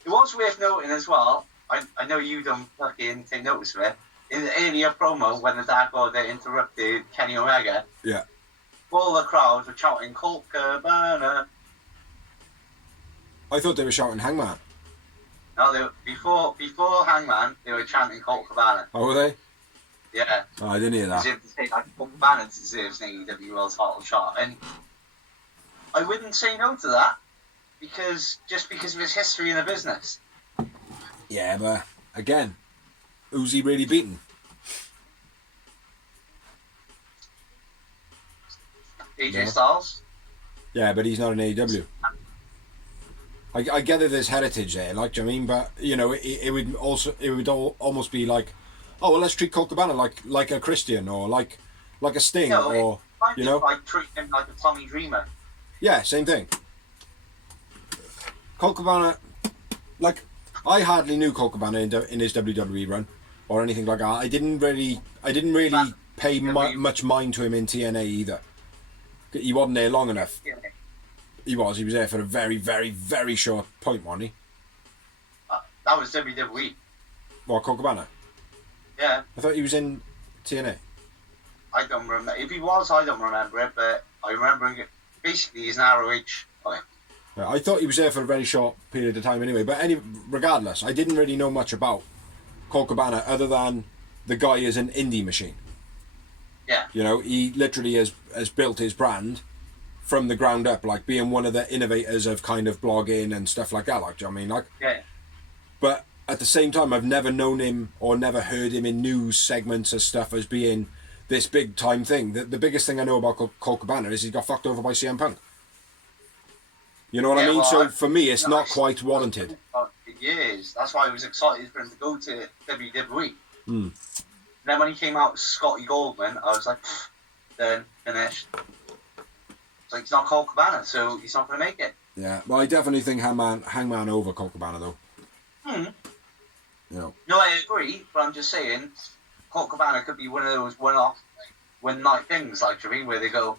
It was worth noting as well. I know you don't fucking take notice of it. In the earlier promo, when the Dark Order interrupted Kenny Omega, yeah, all the crowd were shouting Colt Cabana. I thought they were shouting Hangman. No, before Hangman, they were chanting Colt Cabana. Oh, were they? Yeah. Oh, I didn't hear that. As if to say, like, Colt Cabana deserves an AEW World Title shot. And I wouldn't say no to that, because of his history in the business. Yeah, but again, who's he really beaten? AJ Styles. Yeah, but he's not an AEW. I gather there's heritage there, like, do you know what I mean? But you know, it would almost be like, oh well, let's treat Colt Cabana like a Christian or like a Sting, or you know, like treat him like a Tommy Dreamer. Yeah, same thing. Colt Cabana, like, I hardly knew Colt Cabana in his WWE run or anything like that. I didn't really pay much mind to him in TNA either. He wasn't there long enough. Yeah. He was there for a very, very, very short point, wasn't he? That was WWE. What, Colt Cabana? Yeah. I thought he was in TNA. I don't remember. If he was, I don't remember it, but I remember him. Basically, he's an ROH guy. Yeah, I thought he was there for a very short period of time anyway. But regardless, I didn't really know much about Colt Cabana other than the guy is an indie machine. Yeah. You know, he literally has built his brand from the ground up, like being one of the innovators of kind of blogging and stuff like that. Like, do you know what I mean? Like, yeah. But at the same time, I've never known him or never heard him in news segments as stuff as being this big time thing. The biggest thing I know about Colt Cabana is he got fucked over by CM Punk. You know what I mean? Well, so for me, it's not quite warranted. Years. That's why I was excited for him to go to WWE. Mm. Then when he came out as Scotty Goldman, I was like, then finished. It's like, he's not Colt Cabana, so he's not going to make it. Yeah, well, I definitely think Hangman over Colt Cabana, though. Hmm. You know. No, I agree, but I'm just saying, Colt Cabana could be one of those one-off, one-night things, like, do you mean, where they go,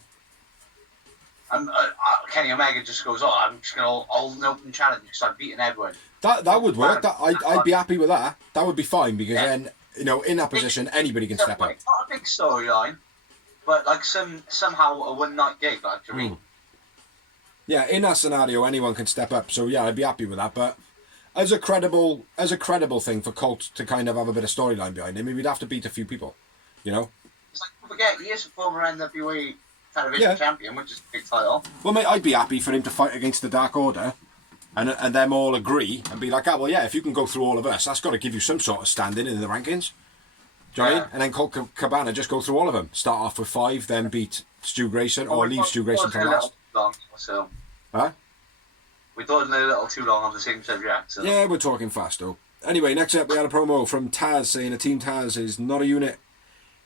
Kenny Omega just goes, oh, I'm just going to hold an open challenge because I've beaten Edward. That would work. I'd be happy with that. That would be fine because then, you know, in that position, anybody can step up. Not a big storyline, but like somehow a one-night gig, like, do you mean? Yeah, in that scenario, anyone can step up. So yeah, I'd be happy with that. But as a credible thing for Colt to kind of have a bit of storyline behind him, we'd have to beat a few people, you know. It's like, don't forget, he is a former NWA television champion, which is a big title. Well, mate, I'd be happy for him to fight against the Dark Order, and them all agree and be like, well, yeah, if you can go through all of us, that's got to give you some sort of standing in the rankings. Do you know what I mean? And then Colt Cabana just go through all of them. Start off with 5, then beat Stu Grayson, or leave Stu Grayson till last. So. Huh? We thought it a little too long on the same subject. So. Yeah, we're talking fast though. Anyway, next up we had a promo from Taz saying a Team Taz is not a unit.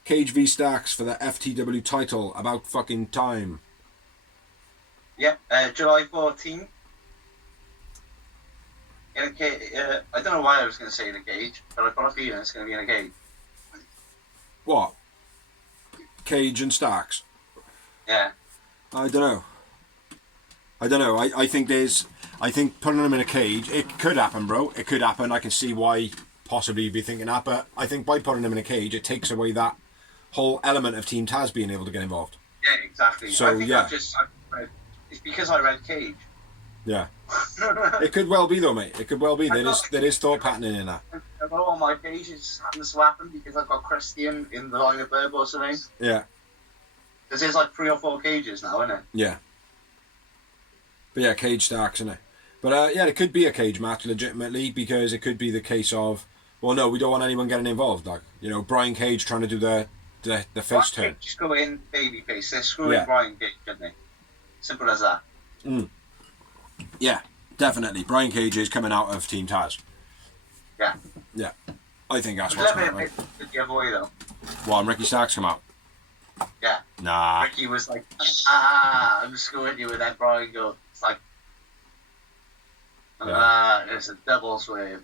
Cage v Starks for the FTW title. About fucking time. Yep, July 14th. In a cage. I don't know why I was going to say in a cage, but I've got a feeling it's going to be in a cage. What? Cage and Starks? Yeah. I don't know. I think putting them in a cage, it could happen, bro. It could happen. I can see why possibly you'd be thinking that, but I think by putting them in a cage, it takes away that whole element of Team Taz being able to get involved. Yeah, exactly. So, I think yeah. It's because I read Cage. Yeah. It could well be, though, mate. It could well be. There is thought patterning in that. I know on my page it just happens to happen because I've got Christian in the line of Burb or something. Yeah. Because there's like 3 or 4 cages now, isn't it? Yeah. But yeah, Cage Starks, isn't it? But yeah, it could be a cage match legitimately because it could be the case of, well, no, we don't want anyone getting involved. Like, you know, Brian Cage trying to do the face turn. Cage just go in babyface. They're screwing Brian Cage, didn't they? Simple as that. Mm. Yeah, definitely. Brian Cage is coming out of Team Taz. Yeah. Yeah. I think that's what's going to happen. The other way, though. Well, and Ricky Starks come out. Yeah. Nah. Ricky was like, I'm screwing you with that Brian go. It's like, there's a double swerve.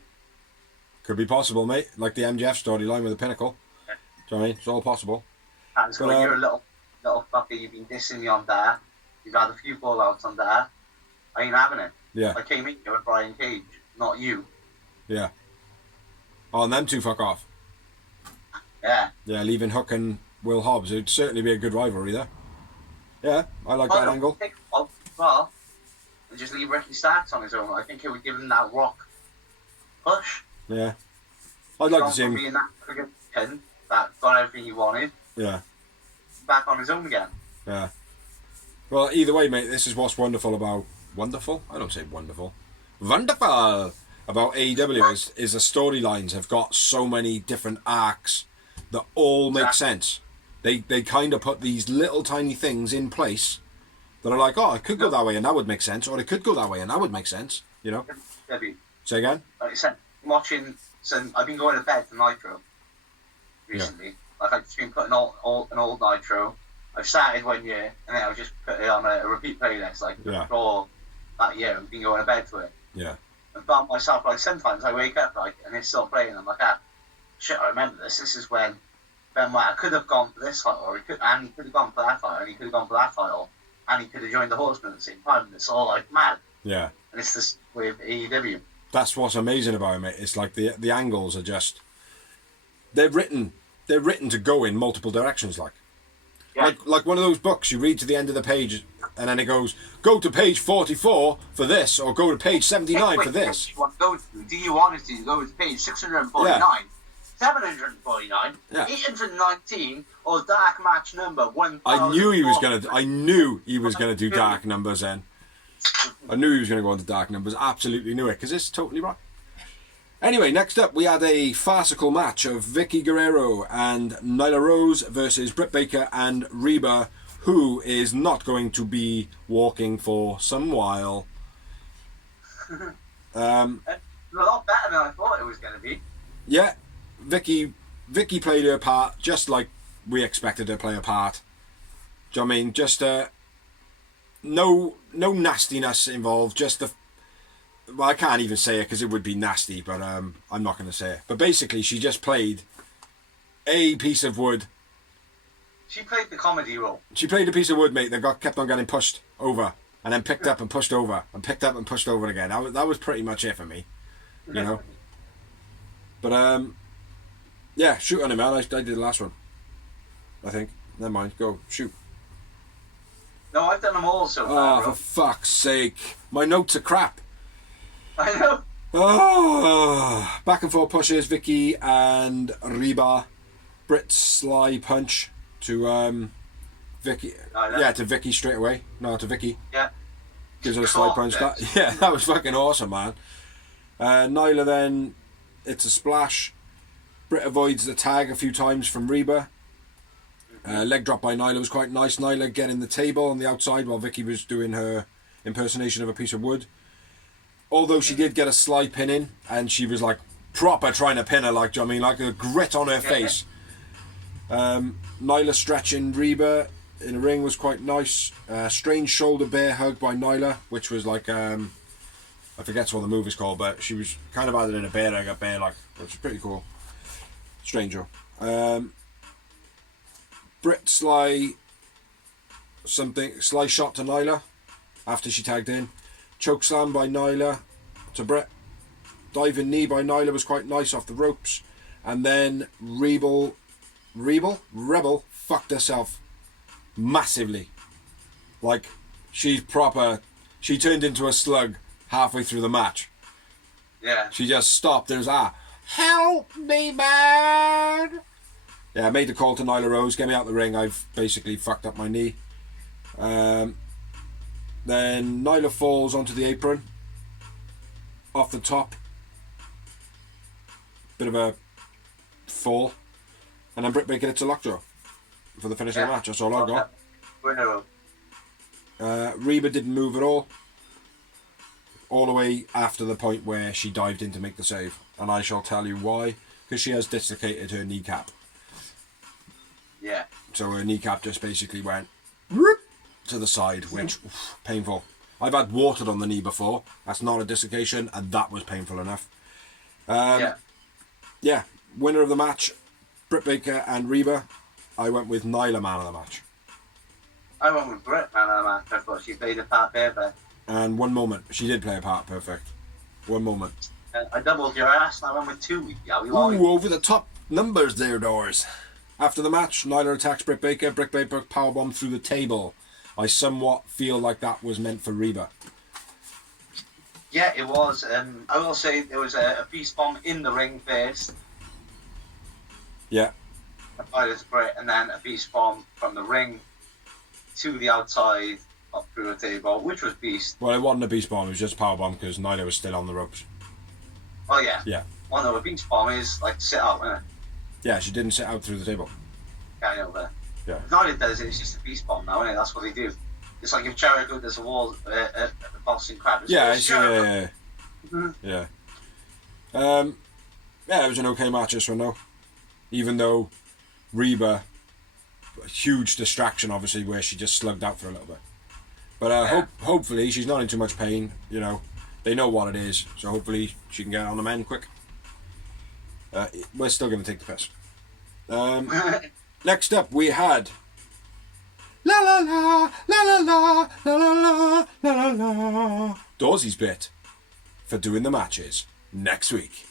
Could be possible, mate. Like the MJF storyline with the Pinnacle. Yeah. Do you know what I mean? It's all possible. And so you're a little fucker, you've been dissing me on there. You've had a few fallouts on there. I ain't having it. Yeah. I came in here with Brian Cage, not you. Yeah. Oh, and them two fuck off. Yeah. Yeah, leaving Hook and Will Hobbs. It'd certainly be a good rivalry there. Yeah, I like that angle. Well, and just leave Ricky Starks on his own. I think it would give him that rock push. Yeah. I'd like to see him being that friggin' cunt that got everything he wanted. Yeah. Back on his own again. Yeah. Well, either way, mate, this is what's wonderful about... Wonderful? I don't say wonderful. Wonderful! About AEW is the storylines have got so many different arcs that all make sense. They kind of put these little tiny things in place that are like, oh, it could go that way and that would make sense, or it could go that way and that would make sense, you know? Debbie. Say again? Like I said, I've been going to bed for Nitro recently. Yeah. Like I've just been putting an old Nitro. I've started one year and then I've just put it on a repeat playlist, like for that year. I've been going to bed to it. Yeah. And found myself, like, sometimes I wake up, like, and it's still playing. I'm like, shit, I remember this. This is when Ben White could have gone for this title, and he could have gone for that title, and he could have gone for that title. and he could have joined the Horsemen at the same time. It's all like mad. Yeah. And it's this with AEW. That's what's amazing about it, mate. It's like the angles are just they're written to go in multiple directions, like. Yeah. Like one of those books you read to the end of the page and then it goes, go to page 44 for this, or go to page 79 for this. Do you want to go to page 649, 749, 819, or dark match number 1000? I knew he was gonna do dark numbers then. I knew he was gonna go into dark numbers. Absolutely knew it, because it's totally right. Anyway, next up we had a farcical match of Vicky Guerrero and Nyla Rose versus Britt Baker and Reba, who is not going to be walking for some while. A lot better than I thought it was going to be. Yeah, Vicky played her part just like we expected her to play her part. Do you know what I mean? Just no nastiness involved. Just well, I can't even say it because it would be nasty, but I'm not going to say it. But basically, she just played a piece of wood. She played the comedy role. She played a piece of wood, mate, that kept on getting pushed over, and then picked up and pushed over, and picked up and pushed over again. That was pretty much it for me, you know. But yeah, shoot on him, man. I did the last one, I think. Never mind, go shoot. No, I've done them all so far. Oh, for fuck's sake! My notes are crap. I know. Oh, back and forth pushes, Vicky and Reba. Britt's sly punch to Vicky. To Vicky straight away. No, to Vicky. Yeah. Gives her a sly punch. That was fucking awesome, man. Nyla then, it's a splash. Britt avoids the tag a few times from Reba. Leg drop by Nyla was quite nice. Nyla getting the table on the outside while Vicky was doing her impersonation of a piece of wood. Although she did get a sly pin in, and she was like proper trying to pin her, like, do you know what I mean, like a grit on her face. Nyla stretching Reba in the ring was quite nice. Strange shoulder bear hug by Nyla, which was like I forget what the move is called, but she was kind of added in a bear hug, which is pretty cool. Stranger. Britt sly shot to Nyla after she tagged in. Choke slam by Nyla to Britt. Diving knee by Nyla was quite nice off the ropes. And then Rebel fucked herself massively. Like, she turned into a slug halfway through the match. Yeah. She just stopped and was help me, man! Yeah, I made the call to Nyla Rose, get me out the ring, I've basically fucked up my knee. Then Nyla falls onto the apron, off the top. Bit of a fall. And then Britt Baker hits a lockjaw for the finish of the match. That's all I got. Reba didn't move at all the way after the point where she dived in to make the save. And I shall tell you why. Because she has dislocated her kneecap. Yeah. So her kneecap just basically went whoop, to the side, which painful. I've had watered on the knee before. That's not a dislocation, and that was painful enough. Yeah, winner of the match, Britt Baker and Reba. I went with Nyla man of the match. I went with Britt man of the match. I thought she played a part perfect. And one moment, she did play a part perfect. One moment. I doubled your ass, and I went with 2. Yeah, we Ooh, over the top numbers there, Doors. After the match, Nyla attacks Britt Baker. Britt Baker powerbomb through the table. I somewhat feel like that was meant for Reba. Yeah, it was. I will say there was a peace bomb in the ring first. Yeah. By this Britt, and then a peace bomb from the ring to the outside up through the table, which was beast. Well, it wasn't a beast bomb, it was just a power bomb because Nyla was still on the ropes. Oh yeah. Yeah. Well, no, a beast bomb is like sit out, isn't it? Yeah, she didn't sit out through the table. Yeah, I know that. Yeah. Nyla does it, it's just a beast bomb now, isn't it? That's what they do. It's like if Jericho does a wall, a boxing crap. Yeah, yeah. Yeah. Yeah, it was an okay match, this one, though. Even though Reba, a huge distraction, obviously, where she just slugged out for a little bit. But hopefully she's not in too much pain, you know. They know what it is, so hopefully she can get on the mend quick. We're still going to take the piss. Next up, we had La la la, la la la, la la la, la la la. Dawsey's bit for doing the matches next week.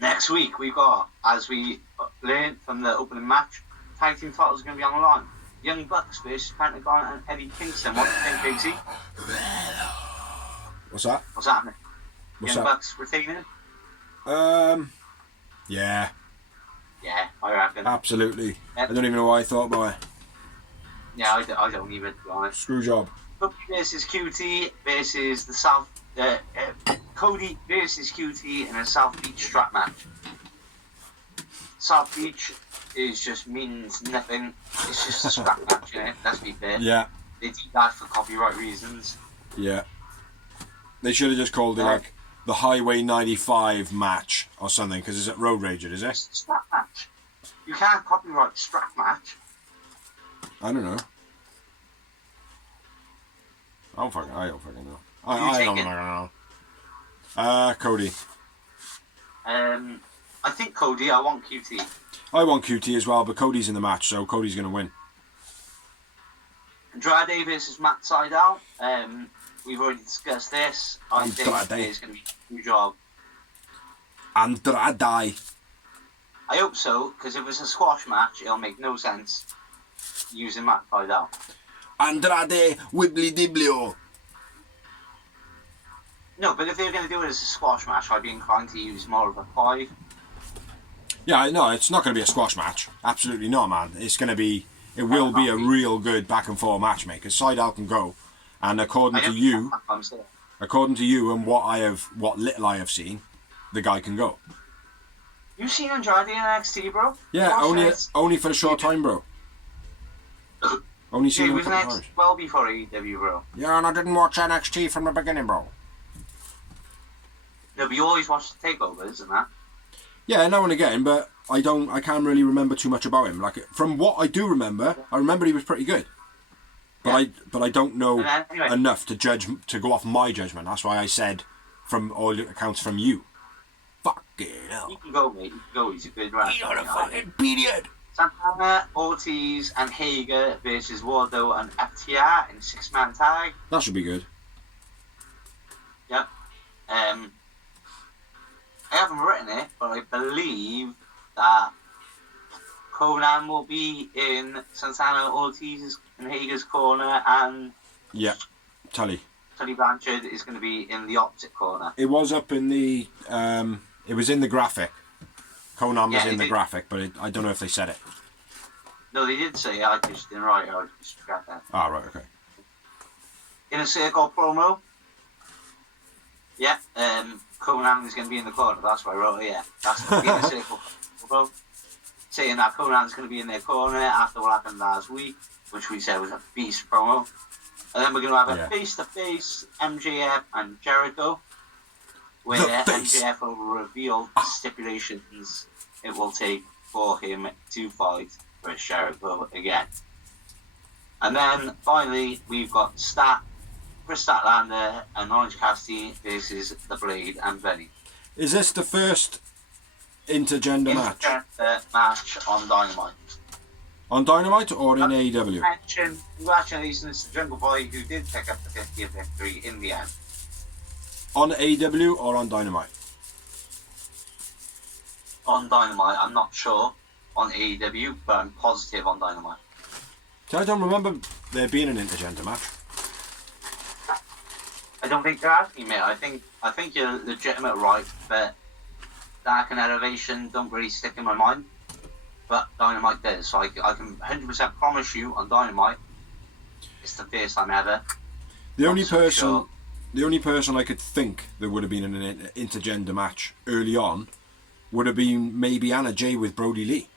Next week we've got, as we learned from the opening match, tag team titles are going to be on the line. Young Bucks versus Pentagon and Eddie Kingston. What do you think, Casey? What's that? What's happening? What's Young that? Bucks retaining? Yeah, Yeah, I reckon. absolutely. Yeah. I don't even know what I thought about it. Yeah, I don't even, to be honest. Screw job. Cody versus QT versus the South. Cody versus QT in a South Beach strap match. South Beach just means nothing. It's just a scrap match, you know? Let's be fair. Yeah, They did that for copyright reasons. yeah. They should have just called it like the Highway 95 match or something, because it's at Road Rager, is it? It's a strap match. You can't copyright strap match. I don't know. I don't fucking know. I don't know. Cody. I think Cody. I want QT. I want QT as well, but Cody's in the match, so Cody's going to win. Andrade versus Matt Sydal. We've already discussed this. I think it's going to be a good job. Andrade. I hope so, because if it's a squash match, it'll make no sense using Matt Sydal. Andrade Wibbly Diblio. No, but if they're going to do it as a squash match, I'd be inclined to use more of a 5. Yeah, no, it's not going to be a squash match. Absolutely not, man. It will be a real good back and forth match, mate. Because Sydal can go, and according to you and what little I have seen, the guy can go. You seen Andrade in NXT, bro? Yeah, only for a short time, bro. Only seen He him a was couple next times. well before AEW, bro. Yeah, and I didn't watch NXT from the beginning, bro. No, but you always watch the takeovers and that. Yeah, now and again, but I can't really remember too much about him. Like, from what I do remember, I remember he was pretty good. But I don't know enough to go off my judgment. That's why I said, from all accounts from you. Fucking hell. You can go, mate. You can go. He's a good wrestler. He's on a fucking period. Santana, Ortiz, and Hager versus Waldo and FTR in 6-man tag. That should be good. Yep. I haven't written it, but I believe that Conan will be in Santana, Ortiz, and Hager's corner, and Yeah, Tully Blanchard is going to be in the opposite corner. It was up in the. It was in the graphic. Conan was in the graphic, but I don't know if they said it. No, they did say it. I just didn't write it. I just forgot that. Ah, right, okay. In a circle promo. Yeah, Conan is going to be in the corner. That's what I wrote. Yeah, that's going to be in a circle promo. Saying that Conan's going to be in their corner after what happened last week, which we said was a beast promo. And then we're going to have a face-to-face MJF and Jericho, where MJF will reveal the stipulations it will take for him to fight for Jericho again. And then finally, we've got Chris Statlander and Orange Cassidy versus The Blade and Benny. Is this the first intergender match? Intergender match on Dynamite. On Dynamite or in AEW? Congratulations to Jungle Boy, who did pick up the 50th victory in the end. On AEW or on Dynamite? On Dynamite, I'm not sure on AEW, but I'm positive on Dynamite. So I don't remember there being an intergender match. I don't think there has been, mate. I think you're legitimate, right? But Dark and Elevation don't really stick in my mind. But Dynamite does. So I can 100% promise you on Dynamite, it's the first time ever. The only person I could think there would have been an intergender match early on would have been maybe Anna Jay with Brody Lee.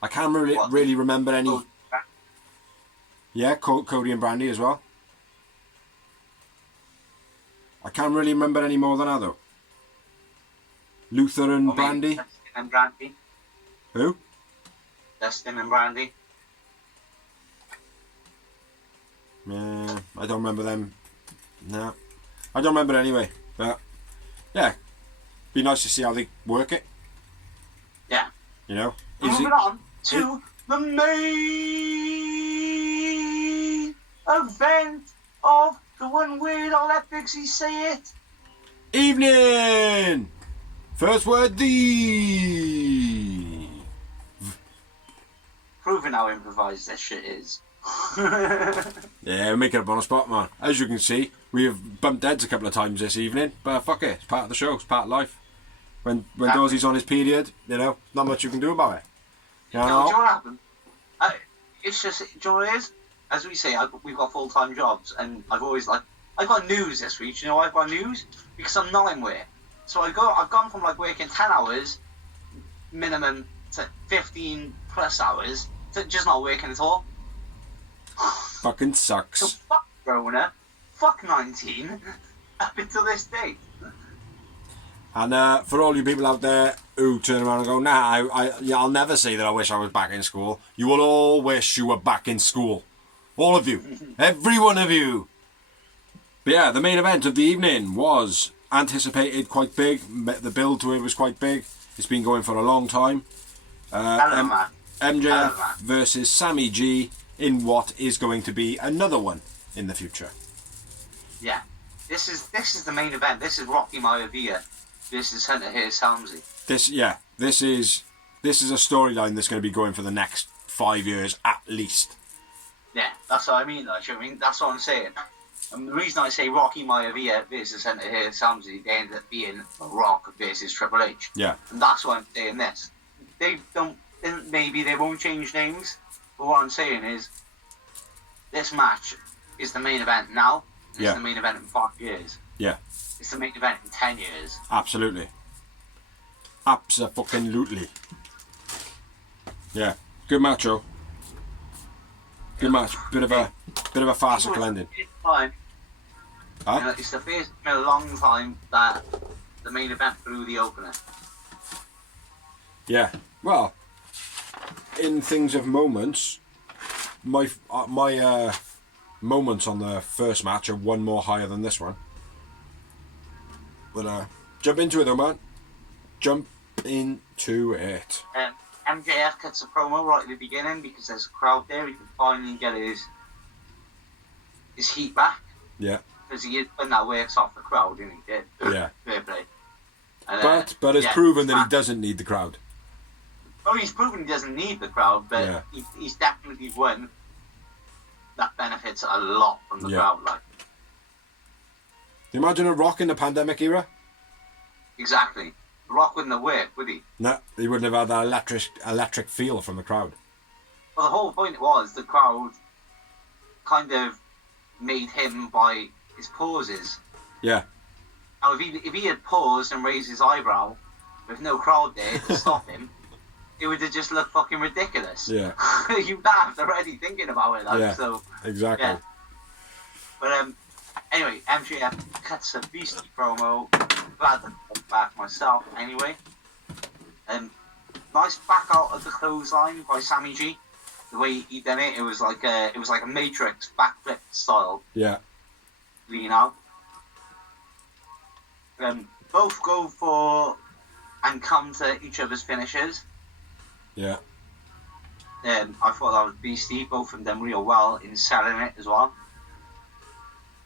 I can't really remember any. Yeah, Cody and Brandy as well. I can't really remember any more than that though. Luther and Brandy. Dustin and Brandy. Who? Dustin and Brandy. Yeah, I don't remember them. No, I don't remember anyway. But yeah, be nice to see how they work it. Yeah. You know. Moving on to the main event of the one word I'll let Bixie say it. Evening! First word, the... Proving how improvised this shit is. Yeah, make it up on the spot, man. As you can see, we have bumped heads a couple of times this evening, but fuck it, it's part of the show, it's part of life. When Dozie's on his period, you know, not much you can do about it. You know? Do you know what happened? It's just, do you know what it is? As we say, we've got full-time jobs, and I've always, like, I've got news this week. You know why I've got news? Because I'm not in work. So I've gone from, like, working 10 hours minimum to 15 plus hours to just not working at all. Fucking sucks. So fuck Corona, fuck 19, up until this date. And for all you people out there who turn around and go, nah, I'll never say that I wish I was back in school. You will all wish you were back in school. All of you. Every one of you. But yeah, the main event of the evening was anticipated quite big. The build to it was quite big. It's been going for a long time. MJF versus Sammy G in what is going to be another one in the future. Yeah. This is the main event. This is Rocky Maivia. This is Hunter Hearst Helmsley. This is a storyline that's going to be going for the next 5 years at least. Yeah, that's what I mean. That's what I'm saying. And the reason I say Rocky Maivia versus Hunter Hearst Helmsley, they ended up being Rock versus Triple H. Yeah. And that's why I'm saying this. Maybe they won't change names, but what I'm saying is, this match is the main event now. It's the main event in 5 years. Yeah. It's the main event in 10 years. Absolutely. Abso-fucking-lutely. Yeah. Good match, Joe. Good match. Bit of a farcical ending. It's the first time in a long time that the main event blew the opener. Yeah. Well, in things of moments, my moments on the first match are one more higher than this one. But jump into it though, man. Jump into it. MJF cuts a promo right at the beginning because there's a crowd there. He can finally get his heat back. Yeah. Because he when that works off the crowd, and he did. Yeah. Fair play. And, but it's proven that he doesn't need the crowd. Oh, he's proven he doesn't need the crowd, but he's definitely one that benefits a lot from the crowd. Like. Can you imagine a Rock in the pandemic era? Exactly. Rock wouldn't have worked, would he? No, he wouldn't have had that electric feel from the crowd. Well, the whole point was the crowd kind of made him by his pauses. Yeah. Now, if he had paused and raised his eyebrow with no crowd there to stop him, it would have just looked fucking ridiculous. Yeah. You laughed already thinking about it, though. Yeah, so, exactly. Yeah. But anyway, MJF cuts a beastie promo. Glad to come back myself. Anyway, nice back out of the clothesline by Sammy G. The way he done it, it was like a Matrix backflip style. Yeah. You know. Both go for and come to each other's finishes. Yeah. I thought that was beastie. Both of them real well in selling it as well.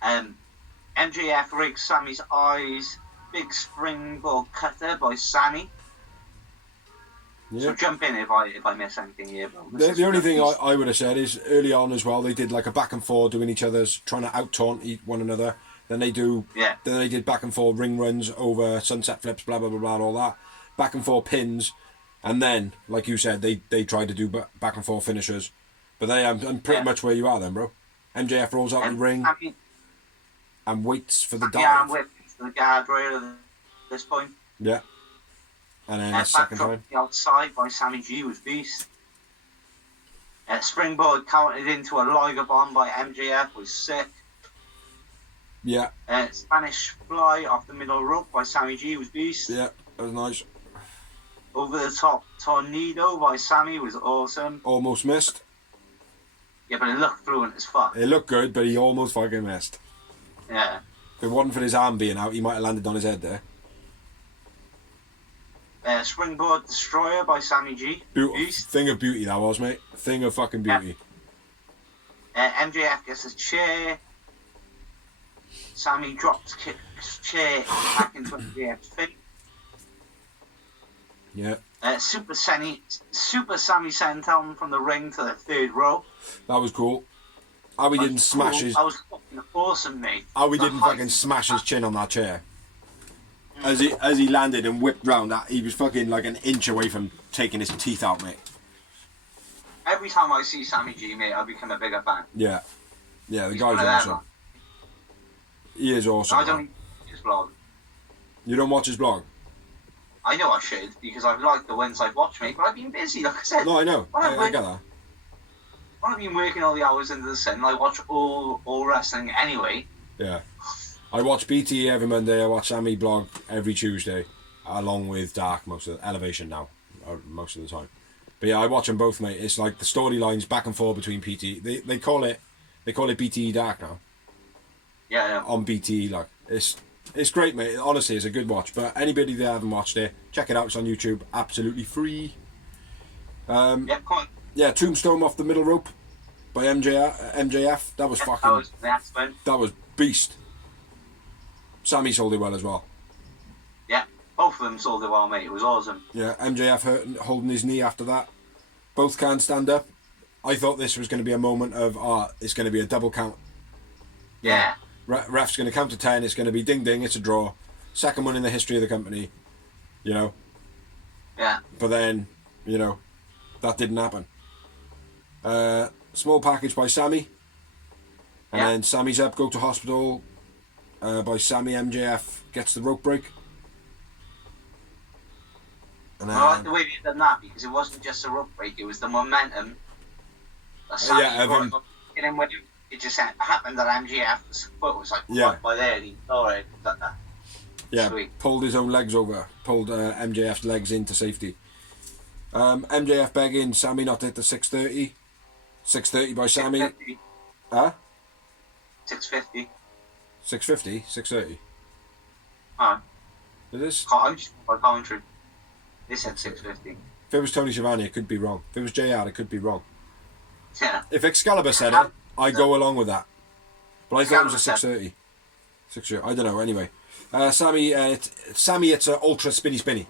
MJF rigs Sammy's eyes. Big springboard cutter by Sammy. Yeah. So jump in if I miss anything here. The only thing I would have said is early on as well, they did like a back and forth doing each other's, trying to out taunt one another. Then they did back and forth ring runs over sunset flips, blah blah blah blah, all that. Back and forth pins, and then like you said, they tried to do back and forth finishers. But I'm pretty much where you are then, bro. MJF rolls out the ring and waits for the dive. Yeah, I'm waiting for the guardrail at this point. Yeah. And then a second time. The outside by Sammy G was beast. Springboard counted into a Liger bomb by MJF was sick. Yeah. Spanish fly off the middle rope by Sammy G was beast. Yeah, that was nice. Over the top tornado by Sammy was awesome. Almost missed. Yeah, but it looked fluent as fuck. It looked good, but he almost fucking missed. Yeah. If it wasn't for his arm being out, he might have landed on his head there. Springboard Destroyer by Sammy G. Thing of beauty that was, mate. Thing of fucking beauty. MJF gets a chair. Sammy drops chair back into MJF's face. Yeah. Super Sammy sent him from the ring to the third row. That was cool. How we didn't smash his... That was fucking awesome, mate. How we didn't fucking smash his chin on that chair. As he landed and whipped round, that he was fucking like an inch away from taking his teeth out, mate. Every time I see Sammy G, mate, I become a bigger fan. Yeah. Yeah, the He's guy's one of them, awesome. He is awesome. I don't even watch his blog. You don't watch his blog? I know I should, because I've liked the ones I've watched, mate, but I've been busy, like I said. No, I know. I get that. When I've been working all the hours into the sun, I watch all wrestling anyway. Yeah. I watch BT every Monday, I watch Sammy blog every Tuesday, along with Dark most of the Elevation now, most of the time. But yeah, I watch them both, mate. It's like the storylines back and forth between PT. They call it BTE Dark now. Yeah. On BTE, like it's great, mate. Honestly, it's a good watch. But anybody that haven't watched it, check it out. It's on YouTube, absolutely free. Yeah, come on. Yeah, Tombstone off the middle rope by MJF. That was fucking. That was beast. Sammy sold it well as well. Yeah, both of them sold it well, mate. It was awesome. Yeah, MJF holding his knee after that. Both can't stand up. I thought this was going to be a moment of, it's going to be a double count. Yeah. Ref's going to count to 10. It's going to be ding ding. It's a draw. Second one in the history of the company. You know. Yeah. But then, you know, that didn't happen. Small package by Sammy. And then Sammy's up, go to hospital. By Sammy, MJF gets the rope break. And I like the way they done that, because it wasn't just a rope break, it was the momentum that Sammy brought in him when it just happened that MJF's foot was like right by there, and he saw it. Yeah, sweet. Pulled his own legs over, pulled MJF's legs into safety. MJF begging Sammy not to hit the 630. 630 by Sammy. 650. Huh? 650. 650? 630? It is? I'm just by commentary. They said 650. If it was Tony Schiavone, it could be wrong. If it was JR, it could be wrong. Yeah. If Excalibur said it, I go along with that. But I thought it was a 630. 630. I don't know, anyway. Sammy, it's an ultra spinny.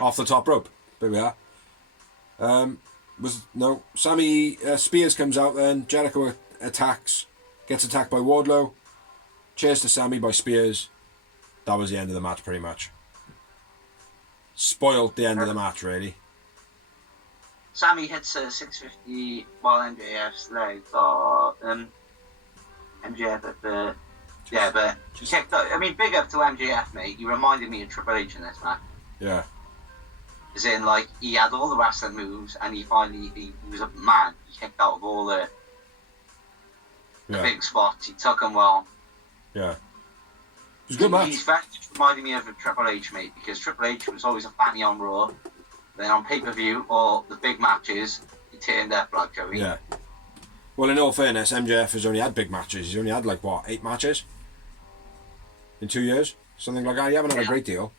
Off the top rope. There we are. Sammy Spears comes out then. Jericho attacks. Gets attacked by Wardlow. Cheers to Sammy by Spears. That was the end of the match, pretty much. Spoiled the end of the match, really. Sammy hits a 650 while MJF's legs are MJF at the but he kicked up. I mean, big up to MJF, mate. He reminded me of Triple H in this match. Yeah. As in, like, he had all the wrestling moves, and he was a man. He kicked out of all the big spots. He took them well. Yeah. It was a good match. He's very much reminded me of a Triple H, mate, because Triple H was always a fatty on Raw. Then on pay-per-view, or the big matches, he turned up like Joey. Yeah. Well, in all fairness, MJF has only had big matches. He's only had, 8 matches? In 2 years? Something like that. He haven't had a great deal.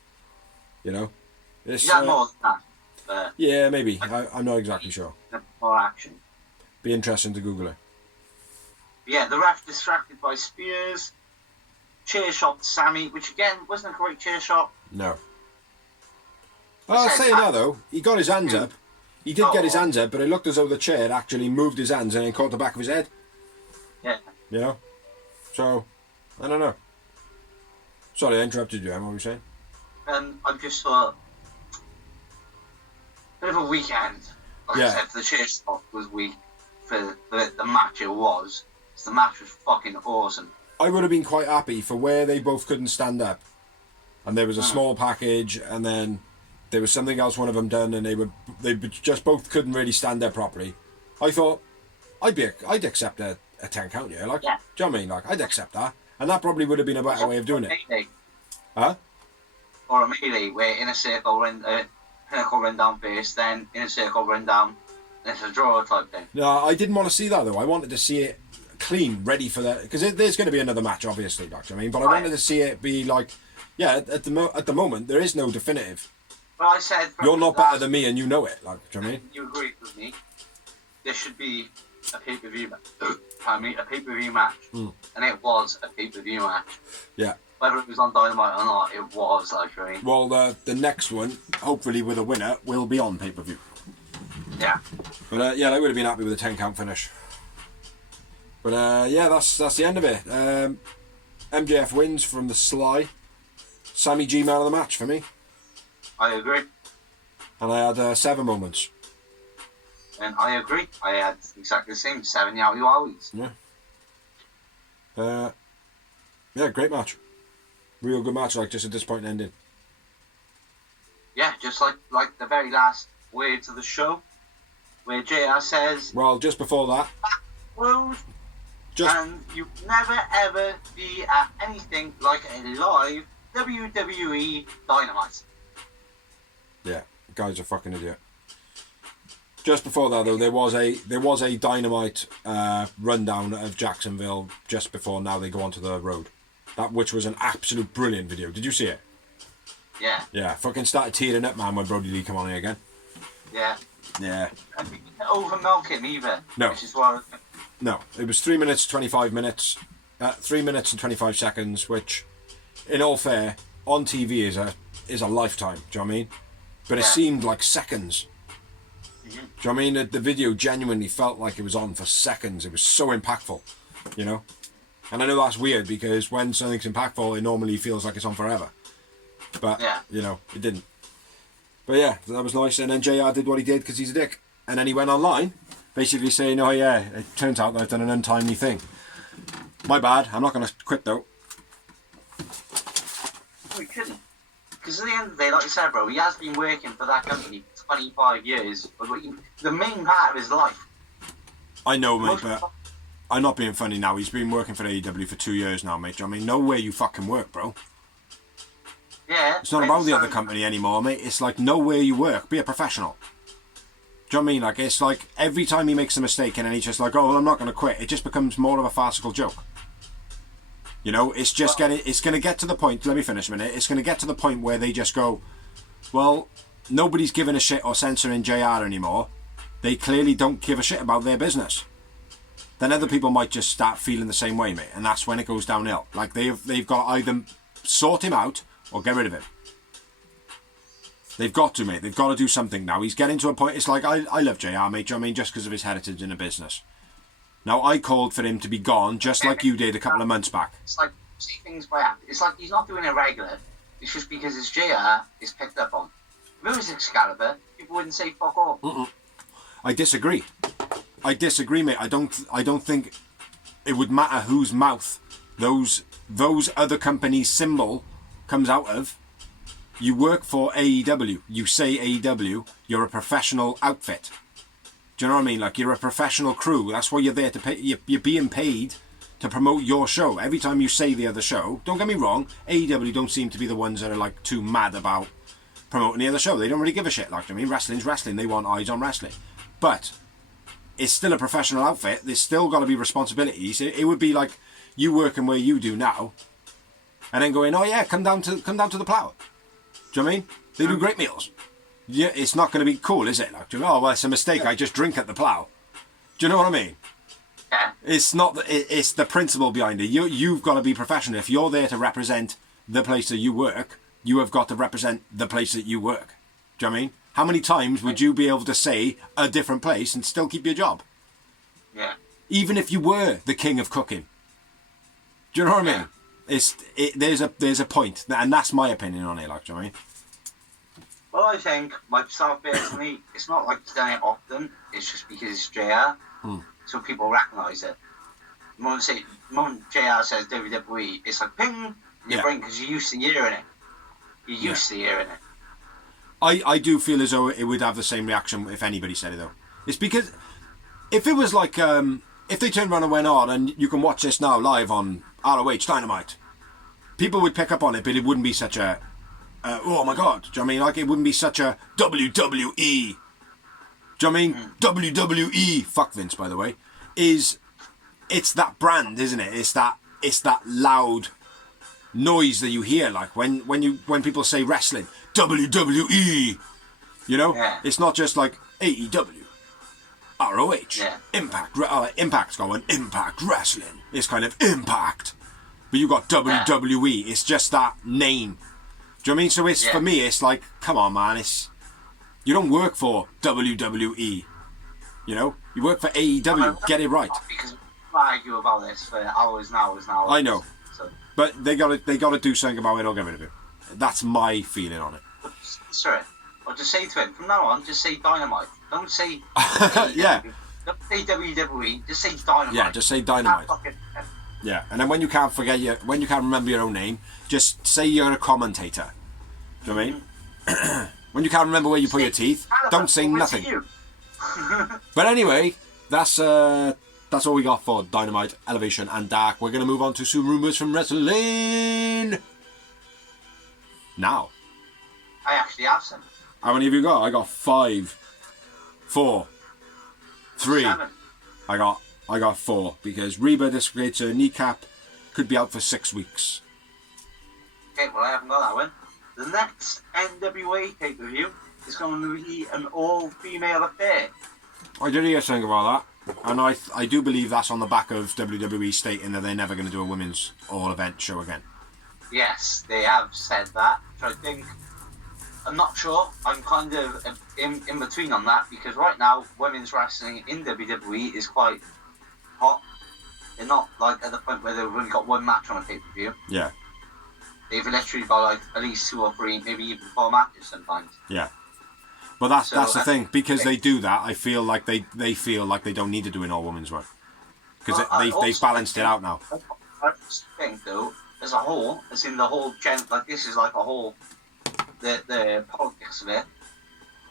You know? He's had more than that. But yeah, maybe. I'm not exactly sure. More action. Be interesting to Google it. Yeah, the ref distracted by Spears. Chair shot to Sammy, which again wasn't a great chair shot. No. I'll say that though. He got his hands up. He did get his hands up, but it looked as though the chair actually moved his hands and then caught the back of his head. Yeah. You know? So, I don't know. Sorry, I interrupted you, Em. What were you saying? I just thought, bit of a weekend. Like I said, for the chair shot was weak. For the match it was. The match was fucking awesome. I would have been quite happy for where they both couldn't stand up. And there was a small package, and then there was something else one of them done, and they just both couldn't really stand up properly. I thought, I'd accept a 10 count here, like, do you know what I mean? Like, I'd accept that. And that probably would have been a better way of doing it. Melee. Huh? Or a melee, where in a circle, pinnacle run down first, then in a circle run down, and it's a draw type thing. No, I didn't want to see that, though. I wanted to see it clean, ready for that, because there's going to be another match, obviously, like, I mean, but I wanted to see it be like, at the moment, there is no definitive. But I said... You're not better than me, and you know it, like, do you know what I mean? You agree with me. There should be a pay-per-view a pay-per-view match. And it was a pay-per-view match. Yeah. Whether it was on Dynamite or not, it was, like, I mean. Well, the next one, hopefully with a winner, will be on pay-per-view. Yeah. But yeah, I would have been happy with a 10 count finish. But yeah, that's the end of it. MJF wins from the Sly. Sammy G man of the match for me. I agree. And I had 7 moments. And I agree. I had exactly the same, 7 Yowie Wowies. Yeah. Yeah, great match. Real good match, like just a disappointing ending. Yeah, just like the very last words of the show, where JR says, Well, just before that, "World, and you never ever be at anything like a live WWE Dynamite." Yeah, the guy's a fucking idiot. Just before that, though, there was a Dynamite rundown of Jacksonville just before now they go onto the road. Which was an absolute brilliant video. Did you see it? Yeah. Yeah, fucking started tearing up, man, when Brody Lee come on here again. Yeah. Yeah. And we didn't over milk him either. No. Which is why. No, it was 3 minutes, 25 minutes. 3 minutes and 25 seconds, which, in all fair, on TV is a lifetime. Do you know what I mean? But it seemed like seconds. Do you know what I mean? The video genuinely felt like it was on for seconds. It was so impactful, you know? And I know that's weird because when something's impactful, it normally feels like it's on forever. But, you know, it didn't. But yeah, that was nice. And then JR did what he did because he's a dick. And then he went online, basically saying, oh yeah, it turns out that I've done an untimely thing. My bad, I'm not going to quit though. We couldn't. Because at the end of the day, like you said, bro, he has been working for that company for 25 years. But the main part of his life. I know, mate, but I'm not being funny now. He's been working for AEW for 2 years now, mate. Do you know what I mean? Know where you fucking work, bro. Yeah. It's not about the other company anymore, mate. It's like, know where you work. Be a professional. Do you know what I mean? Like, it's like every time he makes a mistake and then he's just like, oh, well, I'm not going to quit. It just becomes more of a farcical joke. You know, it's just it's going to get to the point, let me finish a minute. It's going to get to the point where they just go, well, nobody's giving a shit or censoring JR anymore. They clearly don't give a shit about their business. Then other people might just start feeling the same way, mate, and that's when it goes downhill. Like they've got to either sort him out or get rid of him. They've got to, mate. They've got to do something now. He's getting to a point. It's like I love JR, mate. Do you know what I mean? Just because of his heritage in the business. Now I called for him to be gone, just like you did a couple of months back. It's like see things by act. It's like he's not doing it regular. It's just because his JR is picked up on. If it was Excalibur, people wouldn't say fuck off. I disagree. Mate. I don't think it would matter whose mouth those other companies' symbol comes out of. You work for AEW. You say AEW. You're a professional outfit. Do you know what I mean? Like, you're a professional crew. That's why you're there to pay. You're being paid to promote your show. Every time you say the other show, don't get me wrong, AEW don't seem to be the ones that are like too mad about promoting the other show. They don't really give a shit. Like, I mean, wrestling's wrestling. They want eyes on wrestling. But it's still a professional outfit. There's still got to be responsibilities. It would be like you working where you do now, and then going, oh yeah, come down to the Plough. Do you know what I mean? They do great meals. Yeah, it's not going to be cool, is it? Like, oh well, it's a mistake. I just drink at the Plough. Do you know what I mean? Yeah. It's not. It's the principle behind it. You've got to be professional. If you're there to represent the place that you work, you have got to represent the place that you work. Do you know what I mean? How many times would you be able to say a different place and still keep your job? Yeah. Even if you were the king of cooking. Do you know what I mean? There's a point, and that's my opinion on it. Like, do you know what I mean? Well, I think myself personally, it's not like he's done it often. It's just because it's JR, so people recognise it. The moment JR says WWE, it's like ping in your brain because you're used to hearing it. You're used to hearing it. I do feel as though it would have the same reaction if anybody said it though. It's because if it was like if they turned around and went on and you can watch this now live on ROH Dynamite, people would pick up on it, but it wouldn't be such a oh my god. Do you know what I mean? Like, it wouldn't be such a WWE. Do you know what I mean? WWE, fuck Vince by the way, it's that brand, isn't it? It's that loud noise that you hear, like when people say wrestling, WWE, you know? Yeah. It's not just like AEW, ROH. Yeah. Impact. Impact's going Impact Wrestling. It's kind of Impact. But you got WWE. It's just that name. Do you know what I mean? So it's for me, it's like, come on, man. You don't work for WWE. You know, you work for AEW. Get it right. Because we argue about this for hours and hours and hours. I know, so. but they gotta do something about it or get rid of it. That's my feeling on it. Sorry, or just say to him from now on. Just say Dynamite. Don't say. Yeah. Don't say WWE. Just say Dynamite. Yeah, just say Dynamite. Yeah, and then when you can't remember your own name, just say you're a commentator. Do you know what I mean? When you can't remember where you put your teeth, don't say nothing. But anyway, that's all we got for Dynamite, Elevation, and Dark. We're gonna move on to some rumours from wrestling now. I actually have some. How many have you got? I got 5, 4, 3. 7. I got 4 because Reba dislocates her kneecap, could be out for 6 weeks. Okay, well I haven't got that one. The next NWA pay-per-view is going to be an all-female affair. I did hear something about that, and I do believe that's on the back of WWE stating that they're never going to do a women's all-event show again. Yes, they have said that, which I think... I'm not sure. I'm kind of in between on that, because right now, women's wrestling in WWE is quite hot. They're not like at the point where they've only got one match on a pay-per-view. Yeah. They've literally got like at least 2 or 3, maybe even 4 matches sometimes. Yeah. But that's the thing, because they do that, I feel like they feel like they don't need to do an all-women's work. Because they've balanced it out now. I just think, though, as a whole, as in the whole like this is like a whole, the politics of it,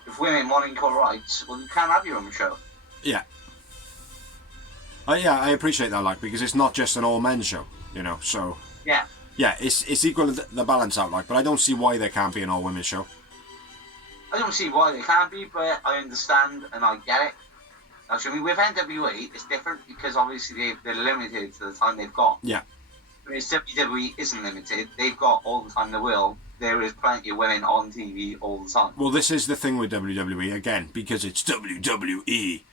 if women want equal rights, well, you can't have your own show. Yeah. Yeah, I appreciate that, like, because it's not just an all-men's show, you know, so... Yeah. Yeah, it's equal to the balance out, like, but I don't see why there can't be an all-women's show. I don't see why they can't be, but I understand and I get it. Actually, with NWA, it's different because obviously they're limited to the time they've got. Yeah. Whereas WWE isn't limited. They've got all the time they will. There is plenty of women on TV all the time. Well, this is the thing with WWE, again, because it's WWE.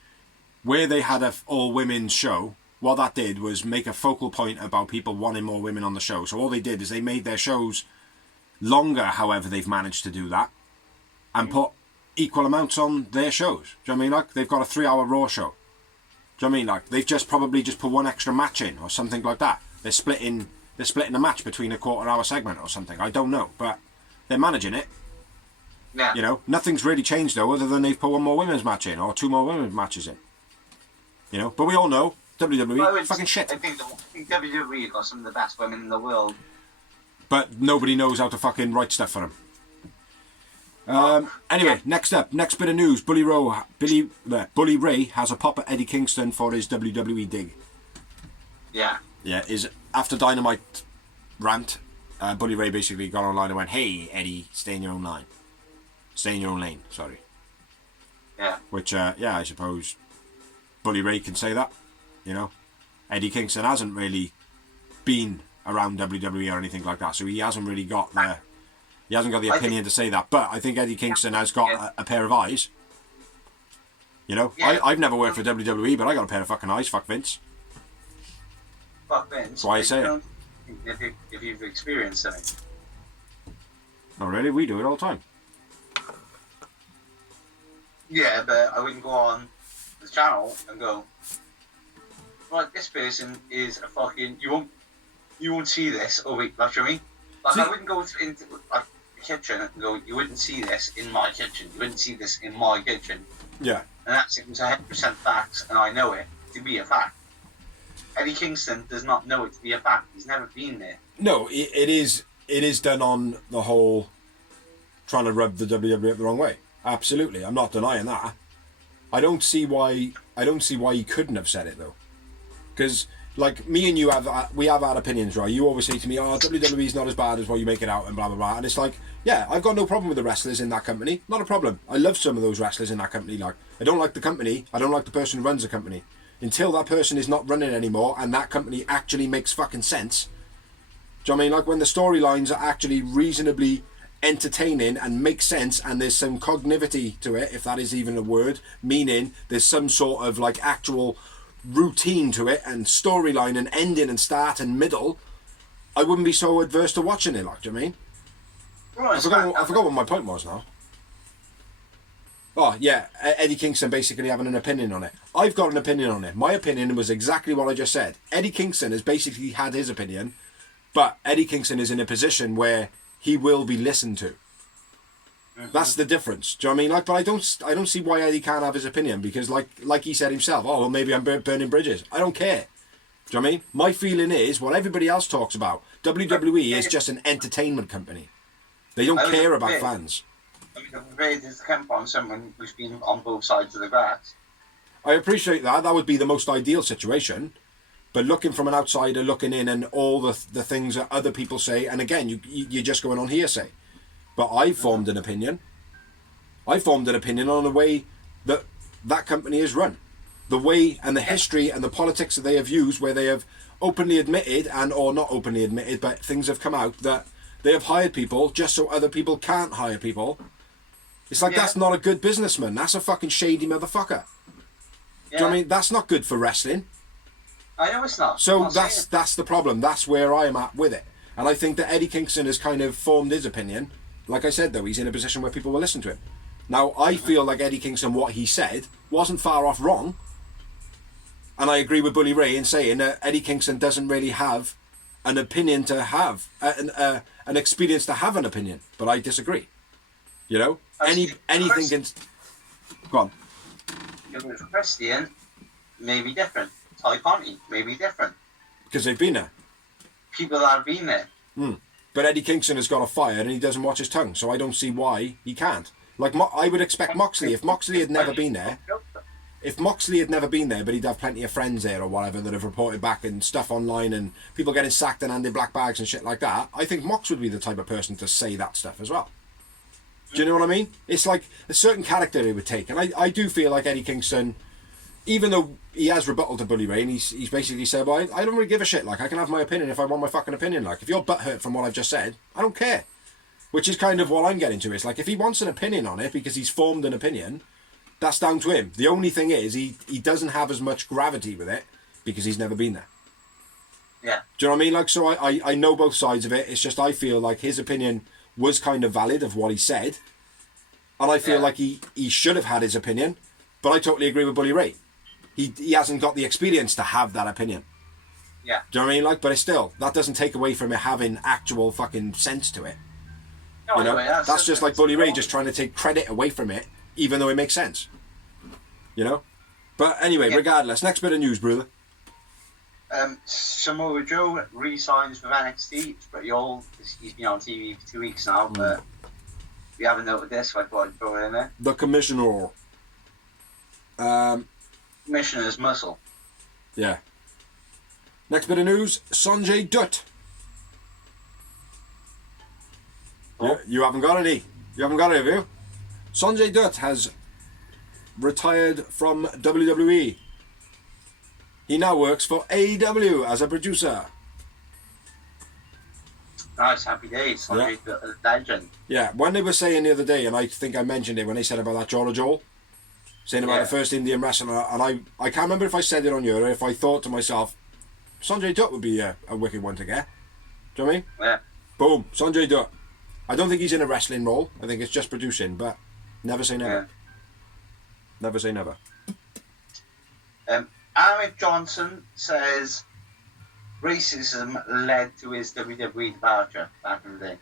Where they had an all-women's show, what that did was make a focal point about people wanting more women on the show. So all they did is they made their shows longer, however they've managed to do that, and put equal amounts on their shows. Do you know what I mean? Like, they've got a 3-hour Raw show. Do you know what I mean? Like, they've probably just put one extra match in, or something like that. They're splitting a match between a quarter-hour segment or something. I don't know, but they're managing it. Yeah. You know, nothing's really changed, though, other than they've put one more women's match in, or 2 more women's matches in. You know, but we all know, WWE, fucking shit. I think WWE got some of the best women in the world. But nobody knows how to fucking write stuff for them. Anyway, next bit of news. Bully Ray has a pop at Eddie Kingston for his WWE dig. Yeah. Yeah, after Dynamite rant, Bully Ray basically got online and went, "Hey, Eddie, stay in your own line. Stay in your own lane, sorry." Yeah. Which, yeah, I suppose Bully Ray can say that, you know. Eddie Kingston hasn't really been around WWE or anything like that, so he hasn't really got the opinion to say that. But I think Eddie Kingston has got a pair of eyes. You know, yeah. I've never worked for WWE, but I got a pair of fucking eyes. Fuck Vince. Fuck Vince. That's why I say it. If you've experienced something. Not really. We do it all the time. Yeah, but I wouldn't go on the channel and go, right, this person is a fucking... You won't see this. Oh, wait, that's what I mean? Like, I wouldn't go into like, the kitchen and go, you wouldn't see this in my kitchen. You wouldn't see this in my kitchen. Yeah. And that seems 100% facts, and I know it to be a fact. Eddie Kingston does not know it to be a fact. He's never been there. No, it is done on the whole trying to rub the WWE up the wrong way. Absolutely. I'm not denying that. I don't see why he couldn't have said it, though. Because... like, me and you have had opinions, right? You always say to me, oh, WWE's not as bad as what you make it out and blah, blah, blah. And it's like, yeah, I've got no problem with the wrestlers in that company. Not a problem. I love some of those wrestlers in that company. Like, I don't like the company. I don't like the person who runs the company. Until that person is not running anymore and that company actually makes fucking sense. Do you know what I mean? Like, when the storylines are actually reasonably entertaining and makes sense, and there's some cognitivity to it, if that is even a word, meaning there's some sort of like actual routine to it and storyline and ending and start and middle, I wouldn't be so adverse to watching it. Like, do you know what I mean? Right, I forgot what my point was now. Oh yeah, Eddie Kingston basically having an opinion on it. I've got an opinion on it. My opinion was exactly what I just said. Eddie Kingston has basically had his opinion, but Eddie Kingston is in a position where he will be listened to. That's the difference. Do you know what I mean? Like, but I don't see why Eddie can't have his opinion, because like he said himself, oh well, maybe I'm burning bridges. I don't care. Do you know what I mean? My feeling is what everybody else talks about. WWE is just an entertainment company. They don't care about fans. I mean, I'm ready to camp on someone who's been on both sides of the grass. I appreciate that. That would be the most ideal situation. But looking from an outsider looking in, and all the things that other people say, and again, you're just going on hearsay. But I formed an opinion. I formed an opinion on the way that company is run. The way and the history and the politics that they have used, where they have openly admitted, and or not openly admitted, but things have come out that they have hired people just so other people can't hire people. It's like, that's not a good businessman. That's a fucking shady motherfucker. Do you know what I mean? That's not good for wrestling. I know it's not. So that's the problem. That's where I am at with it. And I think that Eddie Kingston has kind of formed his opinion. Like I said, though, he's in a position where people will listen to him. Now, I feel like Eddie Kingston, what he said, wasn't far off wrong. And I agree with Bully Ray in saying that Eddie Kingston doesn't really have an opinion to have, an experience to have an opinion. But I disagree. You know? Anything can... Go on. With Christian, maybe different. Ty Conti, maybe different. Because they've been there. People that have been there. But Eddie Kingston has got a fire and he doesn't watch his tongue, so I don't see why he can't. Like, I would expect Moxley, if Moxley had never been there, but he'd have plenty of friends there or whatever that have reported back and stuff online and people getting sacked and handing black bags and shit like that, I think Mox would be the type of person to say that stuff as well. Do you know what I mean? It's like a certain character he would take. And I do feel like Eddie Kingston, even though he has rebuttal to Bully Ray, and he's basically said, well, I don't really give a shit. Like, I can have my opinion if I want my fucking opinion. Like, if you're butthurt from what I've just said, I don't care. Which is kind of what I'm getting to. It's like, if he wants an opinion on it because he's formed an opinion, that's down to him. The only thing is, he doesn't have as much gravity with it because he's never been there. Yeah. Do you know what I mean? Like, so I know both sides of it. It's just I feel like his opinion was kind of valid of what he said. And I feel like he should have had his opinion. But I totally agree with Bully Ray. He hasn't got the experience to have that opinion. Yeah. Do you know what I mean? Like, but it's still, that doesn't take away from it having actual fucking sense to it. No, you know? anyway, that's just like Bully Ray just trying to take credit away from it, even though it makes sense. You know? But anyway, regardless, next bit of news, brother. Samoa Joe re-signs with NXT. It's pretty old. He's been on TV for 2 weeks now, but we haven't noted this, so I thought I'd throw it in there. The Commissioner. Commissioner's muscle. Yeah. Next bit of news, Sanjay Dutt. Oh. You haven't got any. You haven't got it, have you? Sanjay Dutt has retired from WWE. He now works for AEW as a producer. Nice, happy days. Sanjay Dutt, a legend. Yeah, when they were saying the other day, and I think I mentioned it when they said about that Joel, saying about the first Indian wrestler, and I can't remember if I said it on you or if I thought to myself, Sanjay Dutt would be a wicked one to get. Do you know what I mean? Yeah. Boom, Sanjay Dutt. I don't think he's in a wrestling role. I think it's just producing, but never say never. Yeah. Never say never. Alec Johnson says racism led to his WWE departure back in the day.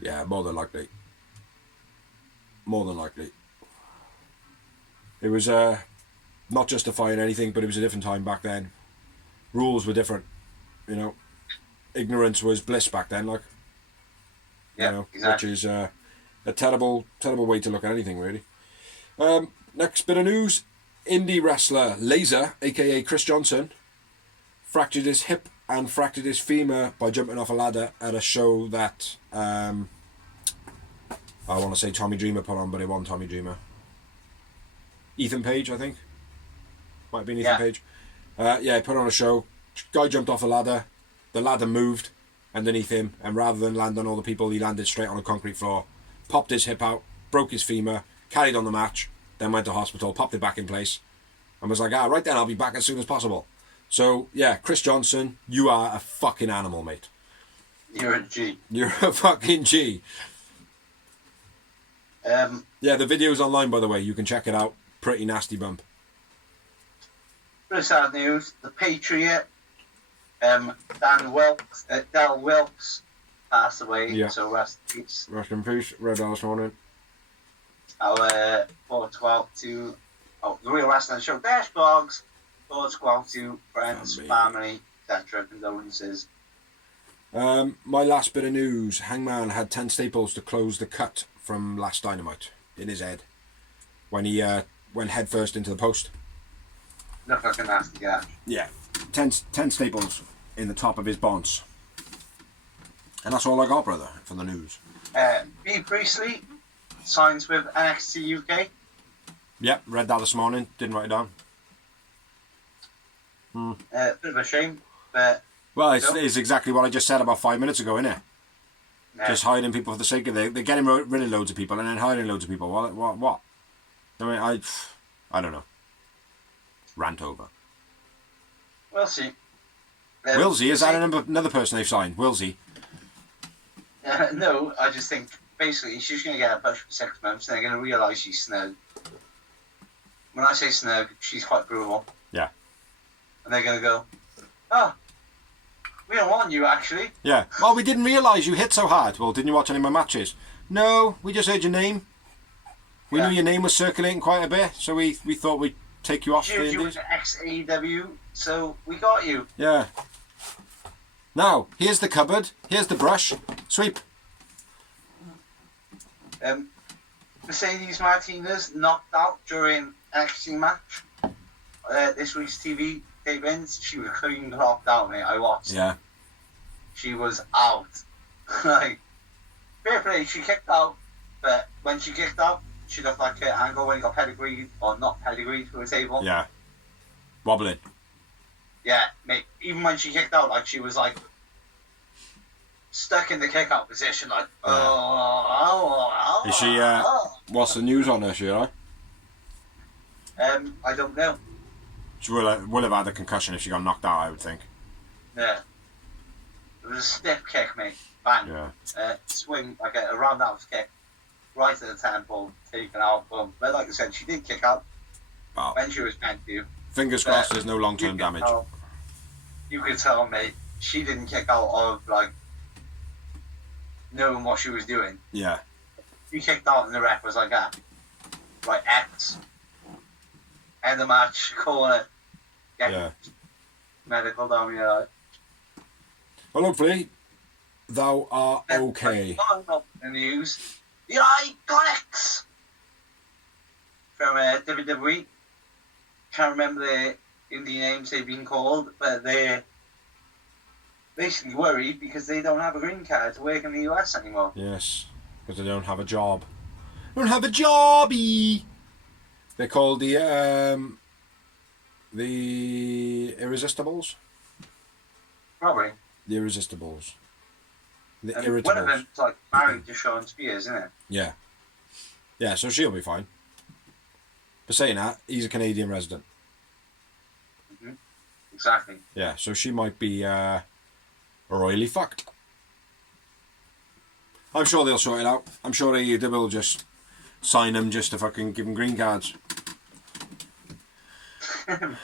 Yeah, more than likely. More than likely. It was not justifying anything, but it was a different time back then. Rules were different, you know. Ignorance was bliss back then, like. Yeah, you know, exactly. Which is a terrible way to look at anything, really. Next bit of news. Indie wrestler Laser, aka Chris Johnson, fractured his hip and fractured his femur by jumping off a ladder at a show that I want to say Tommy Dreamer put on, but it wasn't Tommy Dreamer. Ethan Page, I think. Might have been Ethan Page. He put on a show. Guy jumped off a ladder. The ladder moved underneath him, and rather than land on all the people, he landed straight on a concrete floor. popped his hip out, broke his femur, carried on the match, then went to hospital, popped it back in place, and was like, right then, I'll be back as soon as possible. So, yeah, Chris Johnson, you are a fucking animal, mate. You're a G. You're a fucking G. Yeah, the video's online, by the way. You can check it out. Pretty nasty bump. Pretty sad news. The Patriot, Del Wilkes, passed away. Yeah. So rest in peace. Rest in peace. Read that this morning. Our thoughts go out to the Real Wrestling Show Dash blogs. Thoughts go out to friends, family, etc. Condolences. My last bit of news. Hangman had 10 staples to close the cut from last Dynamite in his head when he went head first into the post. Looked like a nasty guy. Yeah, 10 staples in the top of his bonds. And that's all I got, brother, for the news. B. Priestley signs with NXT UK. Yep, read that this morning. Didn't write it down. Bit of a shame, but... Well, it's exactly what I just said about 5 minutes ago, innit? Yeah. Just hiding people for the sake of it. They're getting rid of loads of people and then hiding loads of people. What? I mean, I don't know. Rant over. We'll see. Wilsey, is that another person they've signed? Wilsey? No, I just think, basically, she's going to get a push for 6 months and they're going to realise she's snug. When I say snug, she's quite brutal. Yeah. And they're going to go, oh, we don't want you, actually. Yeah. Well, we didn't realise you hit so hard. Well, didn't you watch any of my matches? No, we just heard your name. We knew your name was circulating quite a bit, so we thought we'd take you off the You were Indies. ex-AEW, so we got you. Yeah. Now, here's the cupboard. Here's the brush. Sweep. Mercedes Martinez knocked out during NXT match. This week's TV tapings, she was clean knocked out, mate. I watched. Yeah. She was out. Like, fair play, she kicked out, but when she kicked out, she looked like her Angle when he got pedigreed, or not pedigreed, to a table. Yeah. Wobbling. Yeah, mate. Even when she kicked out, like, she was like stuck in the kick out position, like, Is she, what's the news on her, is she alright? I don't know. She will have had a concussion if she got knocked out, I would think. Yeah. It was a stiff kick, mate. Bang. Yeah. Swing, like a roundhouse kick, right at the temple, taken out, boom. But like I said, she did kick out when she was meant to. Fingers crossed there's no long-term damage. You could tell, mate, she didn't kick out of, like, knowing what she was doing. Yeah. She kicked out and the ref was like, right, X. End the match, corner. Yeah. Medical down your eye. Well, hopefully, thou are okay. The news. The Iconics! From WWE. Can't remember the indie names they've been called, but they're basically worried because they don't have a green card to work in the US anymore. Yes, because they don't have a job. Don't have a jobby! They're called the Irresistibles? Probably. The Irresistibles. The One of Irritables. them's like married to Sean Spears, isn't it? Yeah. Yeah, so she'll be fine. But saying that, he's a Canadian resident. Mm-hmm. Exactly. Yeah, so she might be royally fucked. I'm sure they'll sort it out. I'm sure they will just sign them just to fucking give them green cards.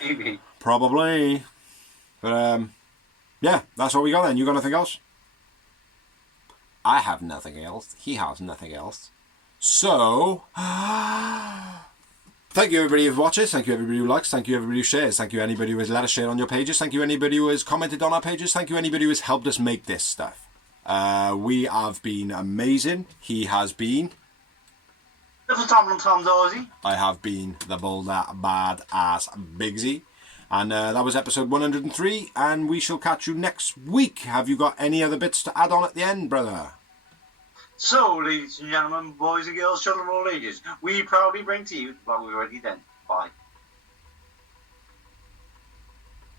Maybe. Probably. But, yeah, that's what we got then. You got anything else? I have nothing else. He has nothing else. So, thank you everybody who watches. Thank you everybody who likes. Thank you everybody who shares. Thank you anybody who has let us share on your pages. Thank you anybody who has commented on our pages. Thank you anybody who has helped us make this stuff. We have been amazing. He has been. Little Tom and Tom Dorsey. I have been the boulder bad ass Bigsy. And that was episode 103. And we shall catch you next week. Have you got any other bits to add on at the end, brother? So, ladies and gentlemen, boys and girls, children of all ages, we proudly bring to you what we've already done.